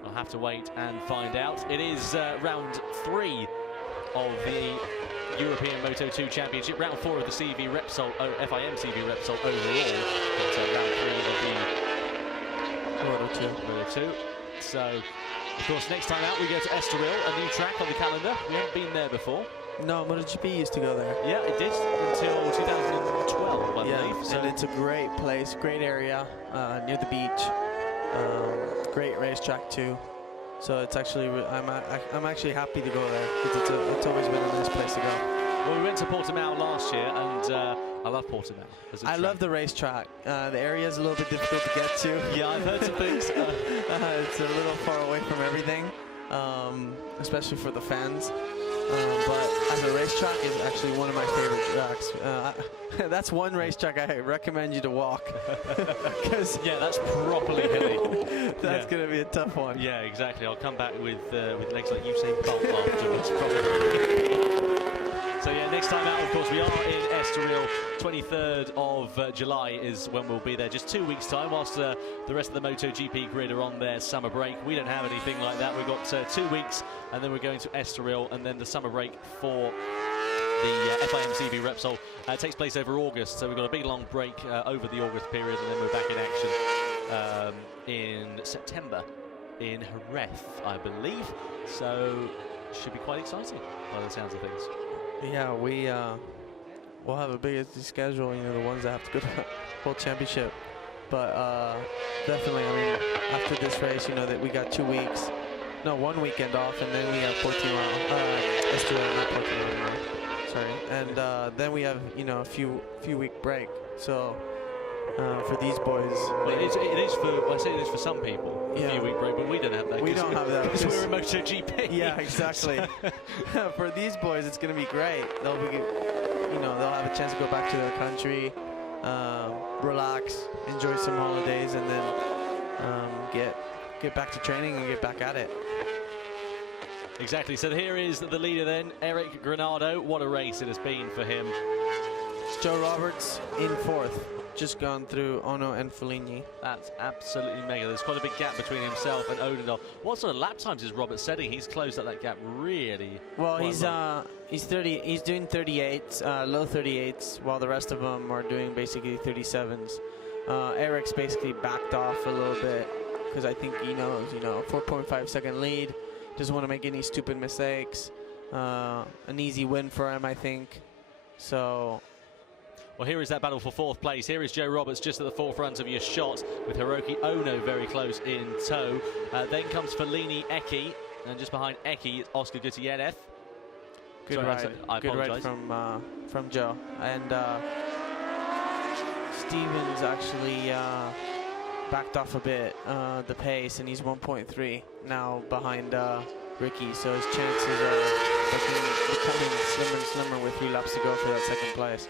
I'll have to wait and find out. It is round 3 of the European Moto2 Championship, round 4 of the CEV Repsol, FIM CEV Repsol overall, but round 3 of the Moto2. So, of course, next time out we go to Estoril, a new track on the calendar. We haven't been there before. No, MotoGP used to go there. Yeah, it did until 2012, I believe. So. And it's a great place, great area near the beach. Great racetrack too. So it's actually, I'm actually happy to go there because it's always been a nice place to go. Well, we went to Portimao last year, and I love Portimao. I love the racetrack. The area is a little bit difficult to get to. Yeah, I've heard some things. It's a little far away from everything, especially for the fans. But as a racetrack, it's actually one of my favorite tracks. That's one racetrack I recommend you to walk. Yeah, that's properly hilly. That's going to be a tough one. Yeah, exactly. I'll come back with legs like Usain Bolt afterwards, probably. So yeah, next time out, of course, we are in Estoril. 23rd of July is when we'll be there. Just 2 weeks' time, whilst the rest of the MotoGP grid are on their summer break. We don't have anything like that. We've got 2 weeks, and then we're going to Estoril, and then the summer break for the FIM CEV Repsol takes place over August. So we've got a big long break over the August period, and then we're back in action in September in Jerez, I believe. So should be quite exciting by the sounds of things. Yeah, we'll have a big schedule, you know, the ones that have to go to the World Championship. But definitely, I mean, after this race, you know, that we got 2 weeks, no, 1 weekend off, and then we have Portimao, Estoril, not Portimao, sorry. And then we have, you know, a few week break. So for these boys, well, it is for, well, I say it is for some people, a few week break, but we don't have that. We don't have that because we're in MotoGP. Yeah, exactly. For these boys, it's going to be great. They'll be, you know, they'll have a chance to go back to their country, relax, enjoy some holidays, and then get back to training and get back at it. Exactly. So here is the leader then, Eric Granado. What a race it has been for him. Joe Roberts in 4th. Just gone through Ono and Fellini. That's absolutely mega. There's quite a big gap between himself and Odendorf. What sort of lap times is Robert setting? He's closed up that gap really. Well, he's doing 38s, low 38s, while the rest of them are doing basically 37s. Eric's basically backed off a little bit because I think he knows, you know, 4.5 second lead. Doesn't want to make any stupid mistakes. An easy win for him, I think. So. Well, here is that battle for 4th place. Here is Joe Roberts just at the forefront of your shot, with Hiroki Ono very close in tow. Then comes Fellini Eki, and just behind Eki, it's Oscar Gutierrez. Good ride. Good ride from Joe. And Stevens actually backed off a bit the pace, and he's 1.3 now behind Ricky. So his chances are becoming slimmer and slimmer with 3 laps to go for that 2nd place.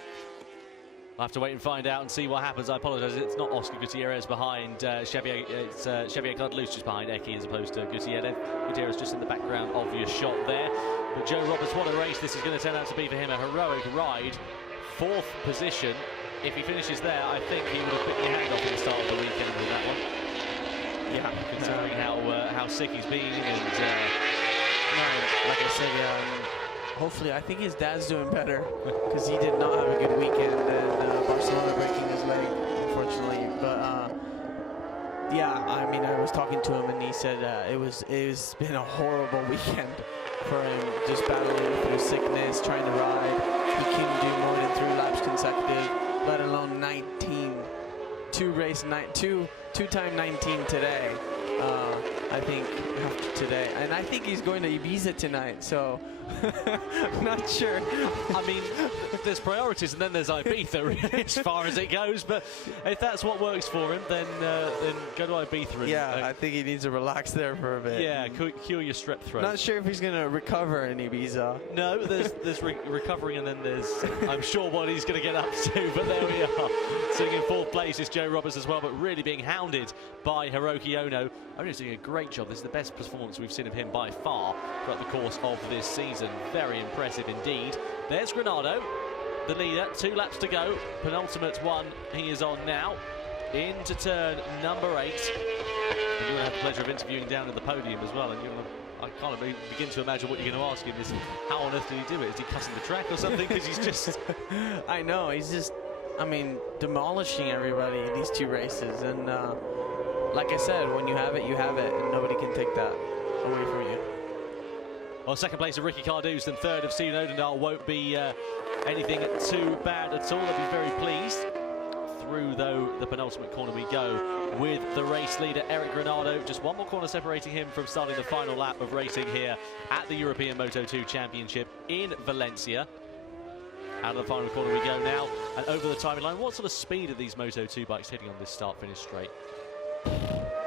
I'll have to wait and find out and see what happens. I apologise, it's not Oscar Gutierrez behind Xavier, it's Xavier Godluz just behind Eki as opposed to Gutierrez. Gutierrez just in the background of your shot there. But Joe Roberts, what a race this is going to turn out to be for him. A heroic ride, 4th position. If he finishes there, I think he would have put your hand off at the start of the weekend with that one. Yeah, considering how sick he's been. And no, like I said, hopefully, I think his dad's doing better because he did not have a good weekend, and Barcelona breaking his leg, unfortunately. But yeah, I mean, I was talking to him, and he said it's been a horrible weekend for him, just battling through sickness, trying to ride. He couldn't do more than 3 laps consecutive, let alone 19. Two-time 19 today. I think after today, and I think he's going to Ibiza tonight, so I'm not sure. I mean, there's priorities, and then there's Ibiza, really, as far as it goes. But if that's what works for him, then go to Ibiza. Yeah, I think he needs to relax there for a bit. Yeah, cure your strep throat. Not sure if he's going to recover in Ibiza. No, there's recovering, and then there's, I'm sure, what he's going to get up to. But there we are. Sitting in 4th place is Joe Roberts as well, but really being hounded by Hiroki Ono. Ono's doing a great job. This is the best performance we've seen of him by far throughout the course of this season. Very impressive indeed. There's Granado, the leader. 2 laps to go. Penultimate one he is on now. Into turn number 8. And you're going to have the pleasure of interviewing down at the podium as well. And you're going to I can't even begin to imagine what you're going to ask him is, how on earth did he do it? Is he cutting the track or something? Because he's just... I know, he's just, I mean, demolishing everybody in these 2 races. And like I said, when you have it, and nobody can take that away from you. Well, second place of Ricardo, then third of Steven Odendaal won't be anything too bad at all. They'll be very pleased. Through, though, the penultimate corner we go with the race leader, Eric Granado. Just one more corner separating him from starting the final lap of racing here at the European Moto2 Championship in Valencia. Out of the final corner we go now, and over the timing line. What sort of speed are these Moto2 bikes hitting on this start-finish straight? I'm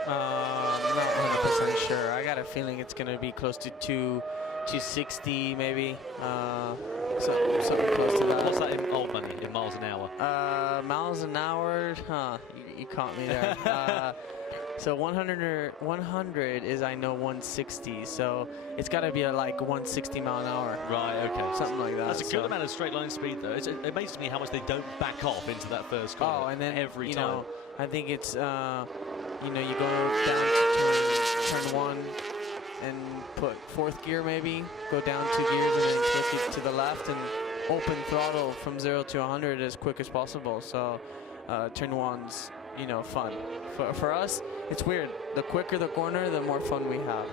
not 100% sure. I got a feeling it's going to be close to 260 maybe. Something close to that. What's that in old money, in miles an hour? Miles an hour? Huh, you caught me there. So 100 is, I know, 160. So it's got to be like 160 mile an hour. Right, okay. Something like that. That's a good amount of straight line speed, though. It amazes me how much they don't back off into that first corner. Oh, and then every you time. know, I think it's, you know, you go down to turn 1 and put 4th gear maybe, go down 2 gears and then click it to the left and open throttle from 0 to 100 as quick as possible. So turn 1's, you know, fun. For us, it's weird. The quicker the corner, the more fun we have.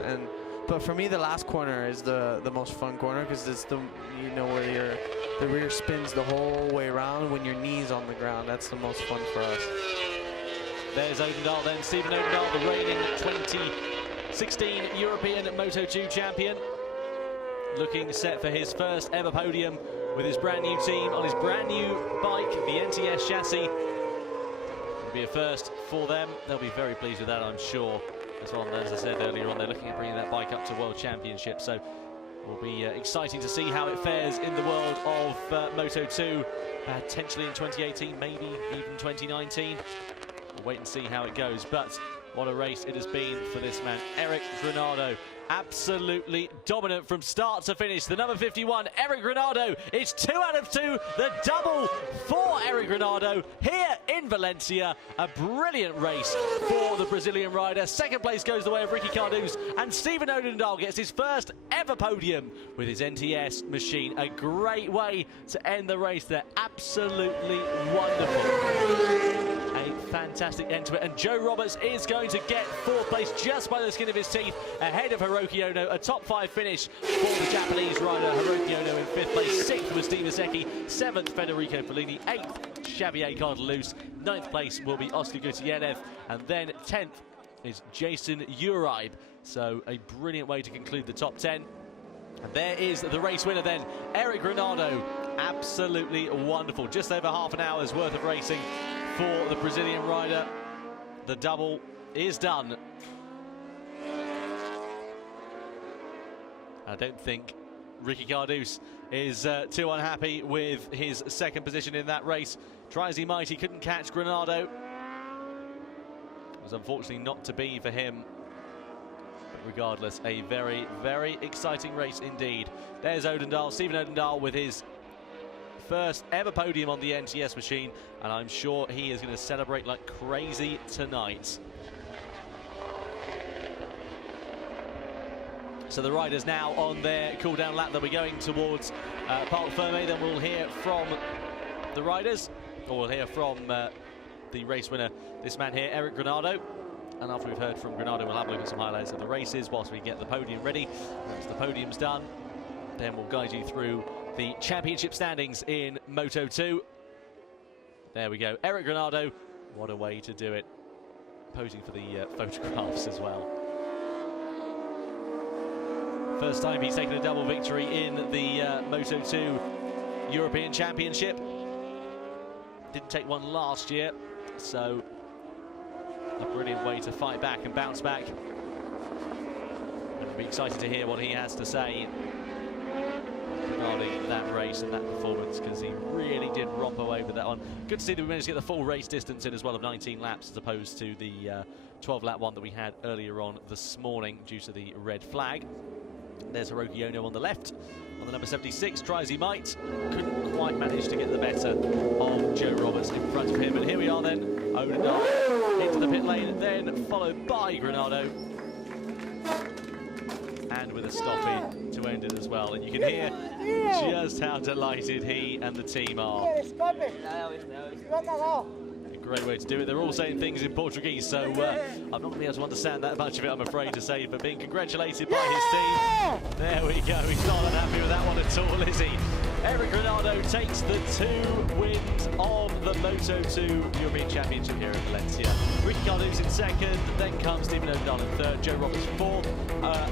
But for me, the last corner is the most fun corner because it's the, you know, where the rear spins the whole way around when your knee's on the ground. That's the most fun for us. There's Odendaal then, Steven Odendaal, the reigning 2016 European Moto2 champion. Looking set for his first ever podium with his brand new team on his brand new bike, the NTS chassis. It'll be a first for them. They'll be very pleased with that, I'm sure. As well, as I said earlier on, they're looking at bringing that bike up to World Championship. So it will be exciting to see how it fares in the world of Moto2, potentially in 2018, maybe even 2019. We'll wait and see how it goes. But what a race it has been for this man, Eric Granado. Absolutely dominant from start to finish. The number 51, Eric Granado. It's 2 out of 2. The double for Eric Granado here in Valencia. A brilliant race for the Brazilian rider. Second place goes the way of Ricky Cardouz, and Steven Odendaal gets his first ever podium with his NTS machine. A great way to end the race there. Absolutely wonderful. A fantastic end to it, and Joe Roberts is going to get 4th place just by the skin of his teeth, ahead of Hiroki Ono. A top 5 finish for the Japanese rider. Hiroki Ono in 5th place, 6th was Steve Masecki, 7th Federico Fellini, 8th Xavier Cardelus, 9th place will be Oscar Gutierrez, and then 10th is Jason Uribe. So a brilliant way to conclude the top 10. And there is the race winner then, Eric Granado. Absolutely wonderful. Just over half an hour's worth of racing for the Brazilian rider. The double is done. I don't think Ricky Cardouz is too unhappy with his second position in that race. Try as he might, he couldn't catch Granado. It was unfortunately not to be for him. But regardless, a very, very exciting race indeed. There's Odendaal, Steven Odendaal with his first ever podium on the NTS machine, and I'm sure he is going to celebrate like crazy tonight. So the riders now on their cool-down lap. They'll be going towards Parc Fermé. Then we'll hear from the riders, or we'll hear from the race winner, this man here, Eric Granado. And after we've heard from Granado, we'll have a look at some highlights of the races whilst we get the podium ready. Once the podium's done, then we'll guide you through the championship standings in Moto2. There we go, Eric Granado. What a way to do it. Posing for the photographs as well. First time he's taken a double victory in the Moto2 European Championship. Didn't take one last year, so a brilliant way to fight back and bounce back. And we'll be excited to hear what he has to say regarding that race and that performance, because he really did romp away with that one. Good to see that we managed to get the full race distance in as well of 19 laps, as opposed to the 12-lap one that we had earlier on this morning due to the red flag. There's Hiroki Ono on the left, on the number 76, try as he might. Couldn't quite manage to get the better of Joe Roberts in front of him. And here we are then, Odendaal into the pit lane, then followed by Granado. And and with a stoppie to end it as well. And you can hear just how delighted he and the team are. A great way to do it. They're all saying things in Portuguese, so I'm not going to be able to understand that much of it, I'm afraid to say, but being congratulated by his team. There we go. He's not unhappy with that one at all, is he? Ricardo takes the 2 wins of the Moto2 European Championship here in Valencia. Ricardo's in 2nd, then comes Stephen O'Donnell in 3rd, Joe Roberts 4th,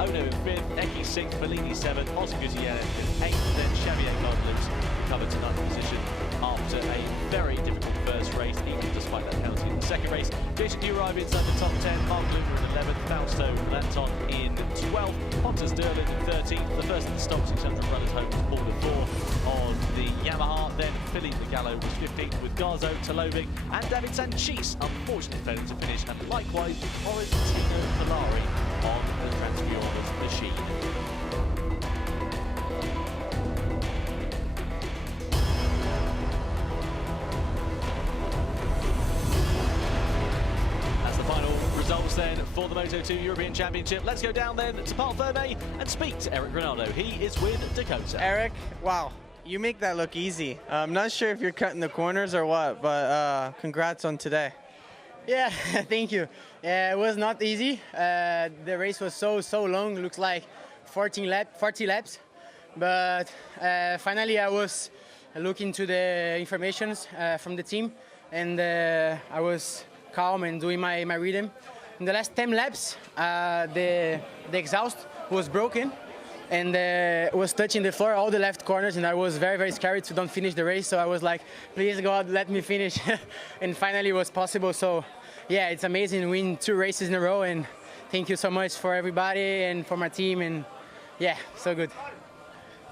Ono in 5th, Eki 6th, Bellini 7th, Oscar Gutierrez in 8th, then Xavier Cardelus covered to 9th position after a very difficult first race, even despite that penalty in the second race. Jason Q arrived inside the top 10, Mark Lumer in 11th, Fausto Lanton in 12th, Pontus Derlin in 13th, the first of the stock 600 runners home was Paul de4 on the Yamaha, then Philippe the Gallo was 15th with Garzo, Talovic and David Sanchis, unfortunately failing to finish, and likewise with Orentino Polari on the Transfiora's machine. Results then for the Moto2 European Championship. Let's go down then to Parc Ferme and speak to Eric Ronaldo. He is with Dakota. Eric, wow, you make that look easy. I'm not sure if you're cutting the corners or what, but congrats on today. Yeah, thank you. It was not easy. The race was so long, looks like 40 laps. But finally I was looking to the informations from the team, and I was calm and doing my rhythm. In the last 10 laps, the exhaust was broken and was touching the floor, all the left corners, and I was very scared to don't finish the race. So I was like, please God, let me finish. And finally it was possible. So yeah, it's amazing to win 2 races in a row, and thank you so much for everybody and for my team, and yeah, so good.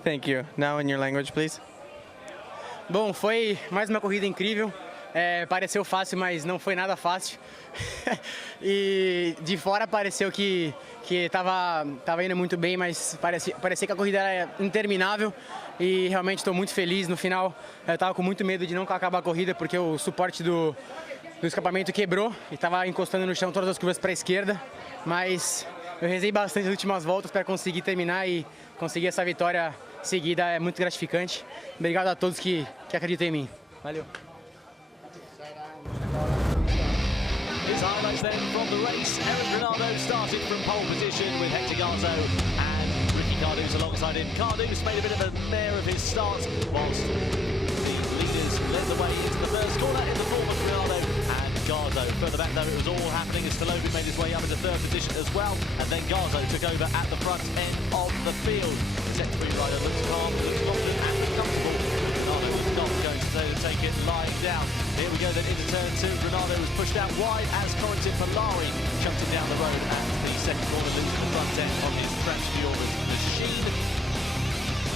Thank you. Now in your language, please. Bom, foi mais uma corrida incrível. Pareceu fácil, mas não foi nada fácil. E de fora pareceu que tava indo muito bem, mas parecia que a corrida era interminável. E realmente estou muito feliz. No final, eu estava com muito medo de não acabar a corrida, porque o suporte do escapamento quebrou e estava encostando no chão todas as curvas para a esquerda. Mas eu rezei bastante nas últimas voltas para conseguir terminar e conseguir essa vitória seguida. É muito gratificante. Obrigado a todos que acreditam em mim. Valeu. His highlights then from the race. Eric Ronaldo started from pole position with Hector Garzo and Ricky Cardouz alongside him. Cardouz made a bit of a mare of his start, whilst the leaders led the way into the first corner in the form of Ronaldo and Garzo. Further back though, it was all happening as Talovic made his way up into 3rd position as well, and then Garzo took over at the front end of the field. The Tech3 rider looks calm, looks confident and comfortable. Ronaldo was not going to take it lying down. Here we go then into turn 2. Ronaldo was pushed out wide as Corentin Polari chunked him down the road at the second corner, losing the front end on his Transfiora's machine.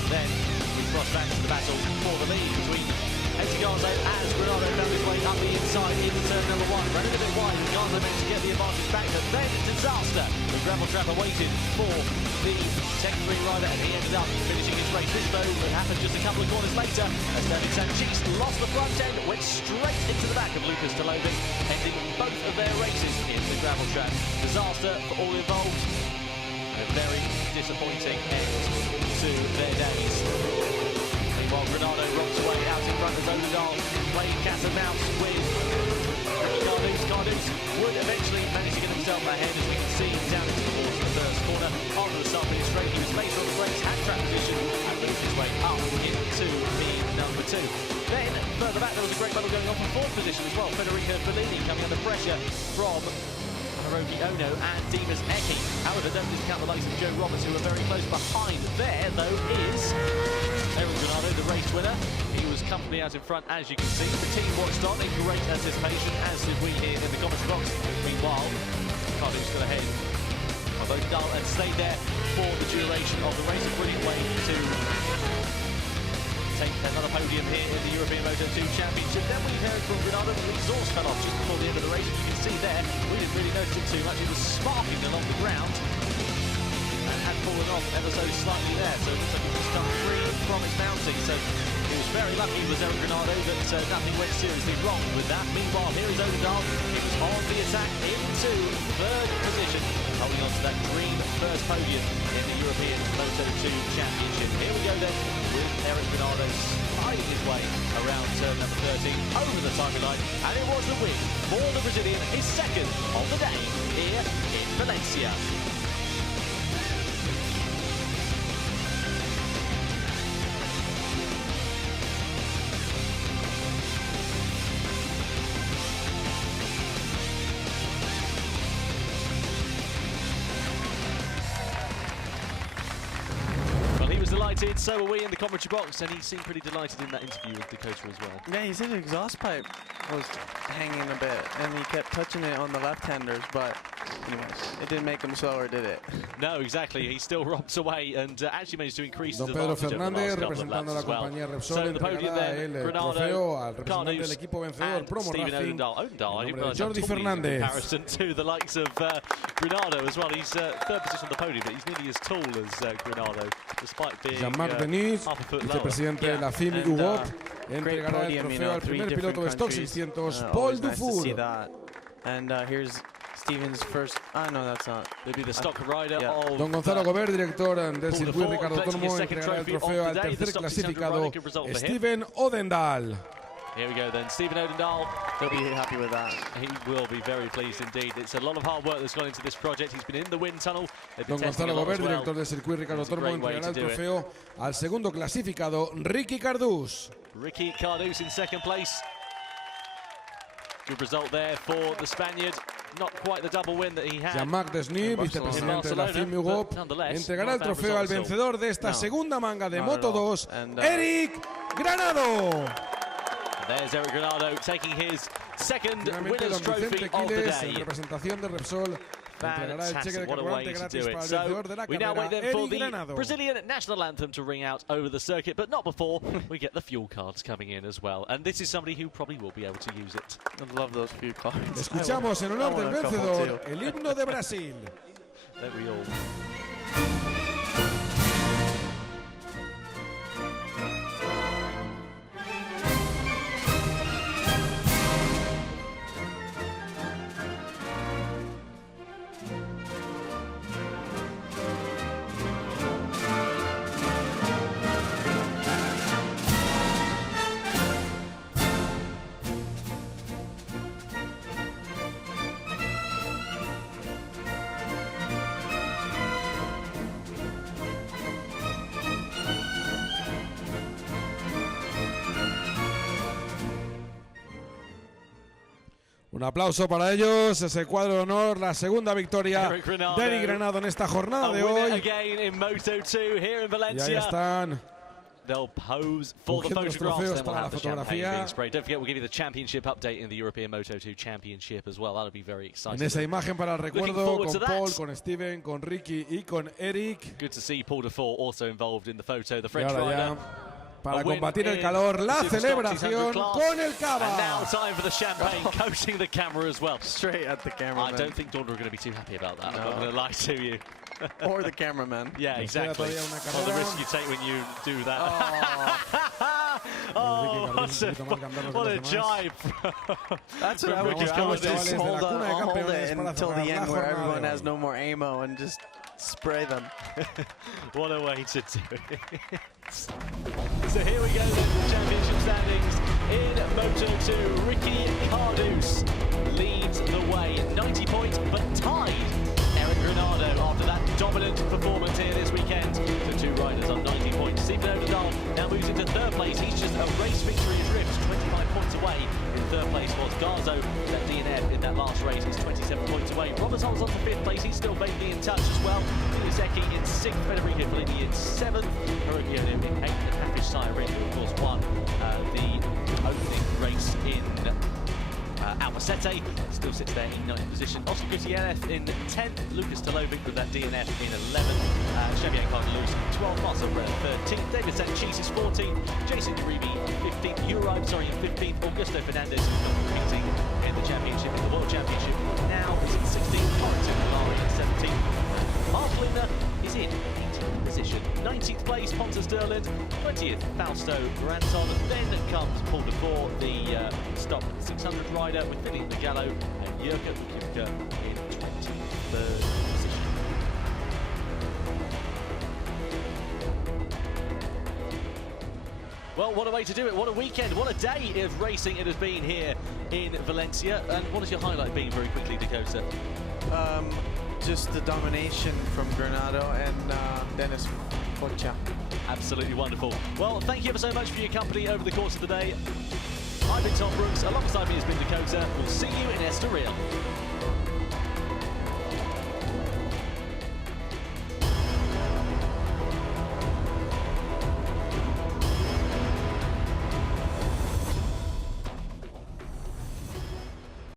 And then we cross back to the battle for the lead between Hector Garzo as Ronaldo found his way up the inside into turn number 1. Ran a little bit wide, and Garzo managed to get the advantage back, but then disaster. The gravel trap awaited for the Tech3 rider, and he ended up finishing his race. This though would happen just a couple of corners later as David Sanchis lost the front end, went straight into the back of Lucas Talovic, ending both of their races in the gravel trap. Disaster for all involved. A very disappointing end to their days. While Ronaldo rocks away out in front of Zonadal, playing cat and mouse with Ricky Cardouz would eventually manage to get himself ahead, as we can see down into the water in the first corner. Onto the start-finish straight, he was later on the brakes, had track position, and moved his way up into the number 2. Then, further back, there was a great battle going on for 4th position as well. Federico Bellini coming under pressure from Hiroki Ono and Dimas Eki. However, don't discount the likes of Joe Roberts, who are very close behind. There, though, is Eric Ronaldo, the race winner. He was comfortably out in front, as you can see. The team watched on in great anticipation, as did we here in the commentary box. Meanwhile, Cardouz got ahead of O'Donnell and stayed there for the duration of the race. A brilliant way to take another podium here in the European Moto2 Championship. Then we heard from Ronaldo, the exhaust cut off just before the end of the race. You can see there, we didn't really notice it too much. It was sparking along the ground and had fallen off ever so slightly there. So it looks like it was come free from its mounting. So he was Very lucky was Eric Granado that nothing went seriously wrong with that. Meanwhile, here is Odendal. He was on the attack into third position, holding on to that dream first podium in the European Moto2 Championship. Here we go then with Eric Granado sliding his way around turn number 13 over the timing line, and it was the win for the Brazilian, his second of the day here in Valencia. Delighted, so were we in the commentary box, and he seemed pretty delighted in that interview with Dakota as well. Yeah, he said the exhaust pipe was hanging a bit, and he kept touching it on the left-handers, but it didn't make him slower, did it? No, exactly. He still robs away and actually managed to increase his Don Pedro advantage Fernández, over the last representando a la well. compañía Repsol, So the podium then, el Granado, trofeo al representante Carlos, del equipo vencedor, and Promo Stephen Racing, Odendal. I didn't realize how Jordi tall he is in Fernández. comparison to the likes of Granado as well. He's third position on the podium, but he's nearly as tall as Granado, despite being Jean-Marc Denis, half a foot lower. vicepresidente de la FIM CEV, entregará el trofeo al primer piloto de Stock 600, Paul Dufour. And here's Steven's first. No, that's not. It'll be the stock rider of Don Gonzalo Gobert, director del Paul circuito Dufour, Ricardo Tormo, entregará el trofeo al tercer clasificado, Steven Odendal. Here we go then, Stephen Odendal. He'll be happy with that. He will be very pleased indeed. It's a lot of hard work that's gone into this project. He's been in the wind tunnel. Don Gonzalo Gobert, director del circuito Ricardo Tormo, entregará el trofeo al segundo clasificado, Ricky Cardús. Ricky Cardús in second place. Good result there for the Spaniard. Not quite the double win that he had. Jean-Marc Denis, vicepresidente de la FIM CEV, entregará el trofeo al vencedor de esta segunda manga de Moto2, Eric Granado. There's Eric Granado taking his second winner's Don trophy Vicente of the Quiles, day. en representación de Repsol, entregará el cheque de Fantastic, what a way carburante to gratis do para it. el vencedor So de la we now wait carrera, then for Eric the Granado. Brazilian national anthem to ring out over the circuit, but not before we get the fuel cards coming in as well. And this is somebody who probably will be able to use it. I love those few cards. Escuchamos en honor del vencedor el himno de Brasil. Don't we all? Un aplauso para ellos, ese cuadro de honor, la segunda victoria de Eric Granado en esta jornada de hoy. Y ahí están. They'll pose for the photographs. Para la fotografía. Don't forget, we'll give you the championship update in the European Moto2 Championship as well. That'll be very exciting. En esa imagen para el recuerdo con Paul, con Steven, con Ricky y con Eric. Good to see Paul Dufour also involved in the photo. The French rider. Para combatir el calor, la celebración con el cava. And now time for the champagne, coaching the camera as well. Straight at the cameraman. I don't think Dawn are going to be too happy about that. No. I'm not going to lie to you. Or the cameraman. Yeah, exactly. Or the risk you take when you do that. Oh, what a jibe. That's what I would do. I would just hold it until the end where everyone has no more ammo and just spray them. What a way to do it. So here we go then, the championship standings in Moto2. Ricky Cardús leads the way, 90 points, but tied Eric Granado after that dominant performance here this weekend. The two riders on 90 points. Stephen Odendal now moves into third place. He's just a race victory at Rift, 25 points away. In third place was Garzo, that DNF in that last race. He's 27 points away. Robert Holmes on to fifth place. He's still vaguely in touch as well. Miyazaki in sixth, Federico Fellini in seventh, Hirokiono in eighth, and Hafiz Sayari, who of course won the opening race in Albacete, still sits there in 9th position. Oscar Gutierrez in 10th, Lucas Tolovic with that DNF in 11th, Xavier Cardelus 12th, Marcel Brett 13th, David Sanchez is 14th, Jason Uribe 15th, Uribe, in 15th, Augusto Fernandez is not competing in the championship, in the World Championship, now is in 16th, Warrington Malari in 17th, Mark Lindner is in 18th. position. 19th place, Pontus Derlund. 20th, Fausto Granton. Then comes Paul de Boer, the stock 600 rider, with Philippe Gallo and Jürgen Kipka in 23rd position. Well, what a way to do it. What a weekend. What a day of racing it has been here in Valencia. And what has your highlight been, very quickly, Dakota? Just the domination from Granado and Dennis Pocha. Absolutely wonderful. Well, thank you ever so much for your company over the course of the day. I've been Tom Brooks. Alongside me has been Dakota. We'll see you in Estoril.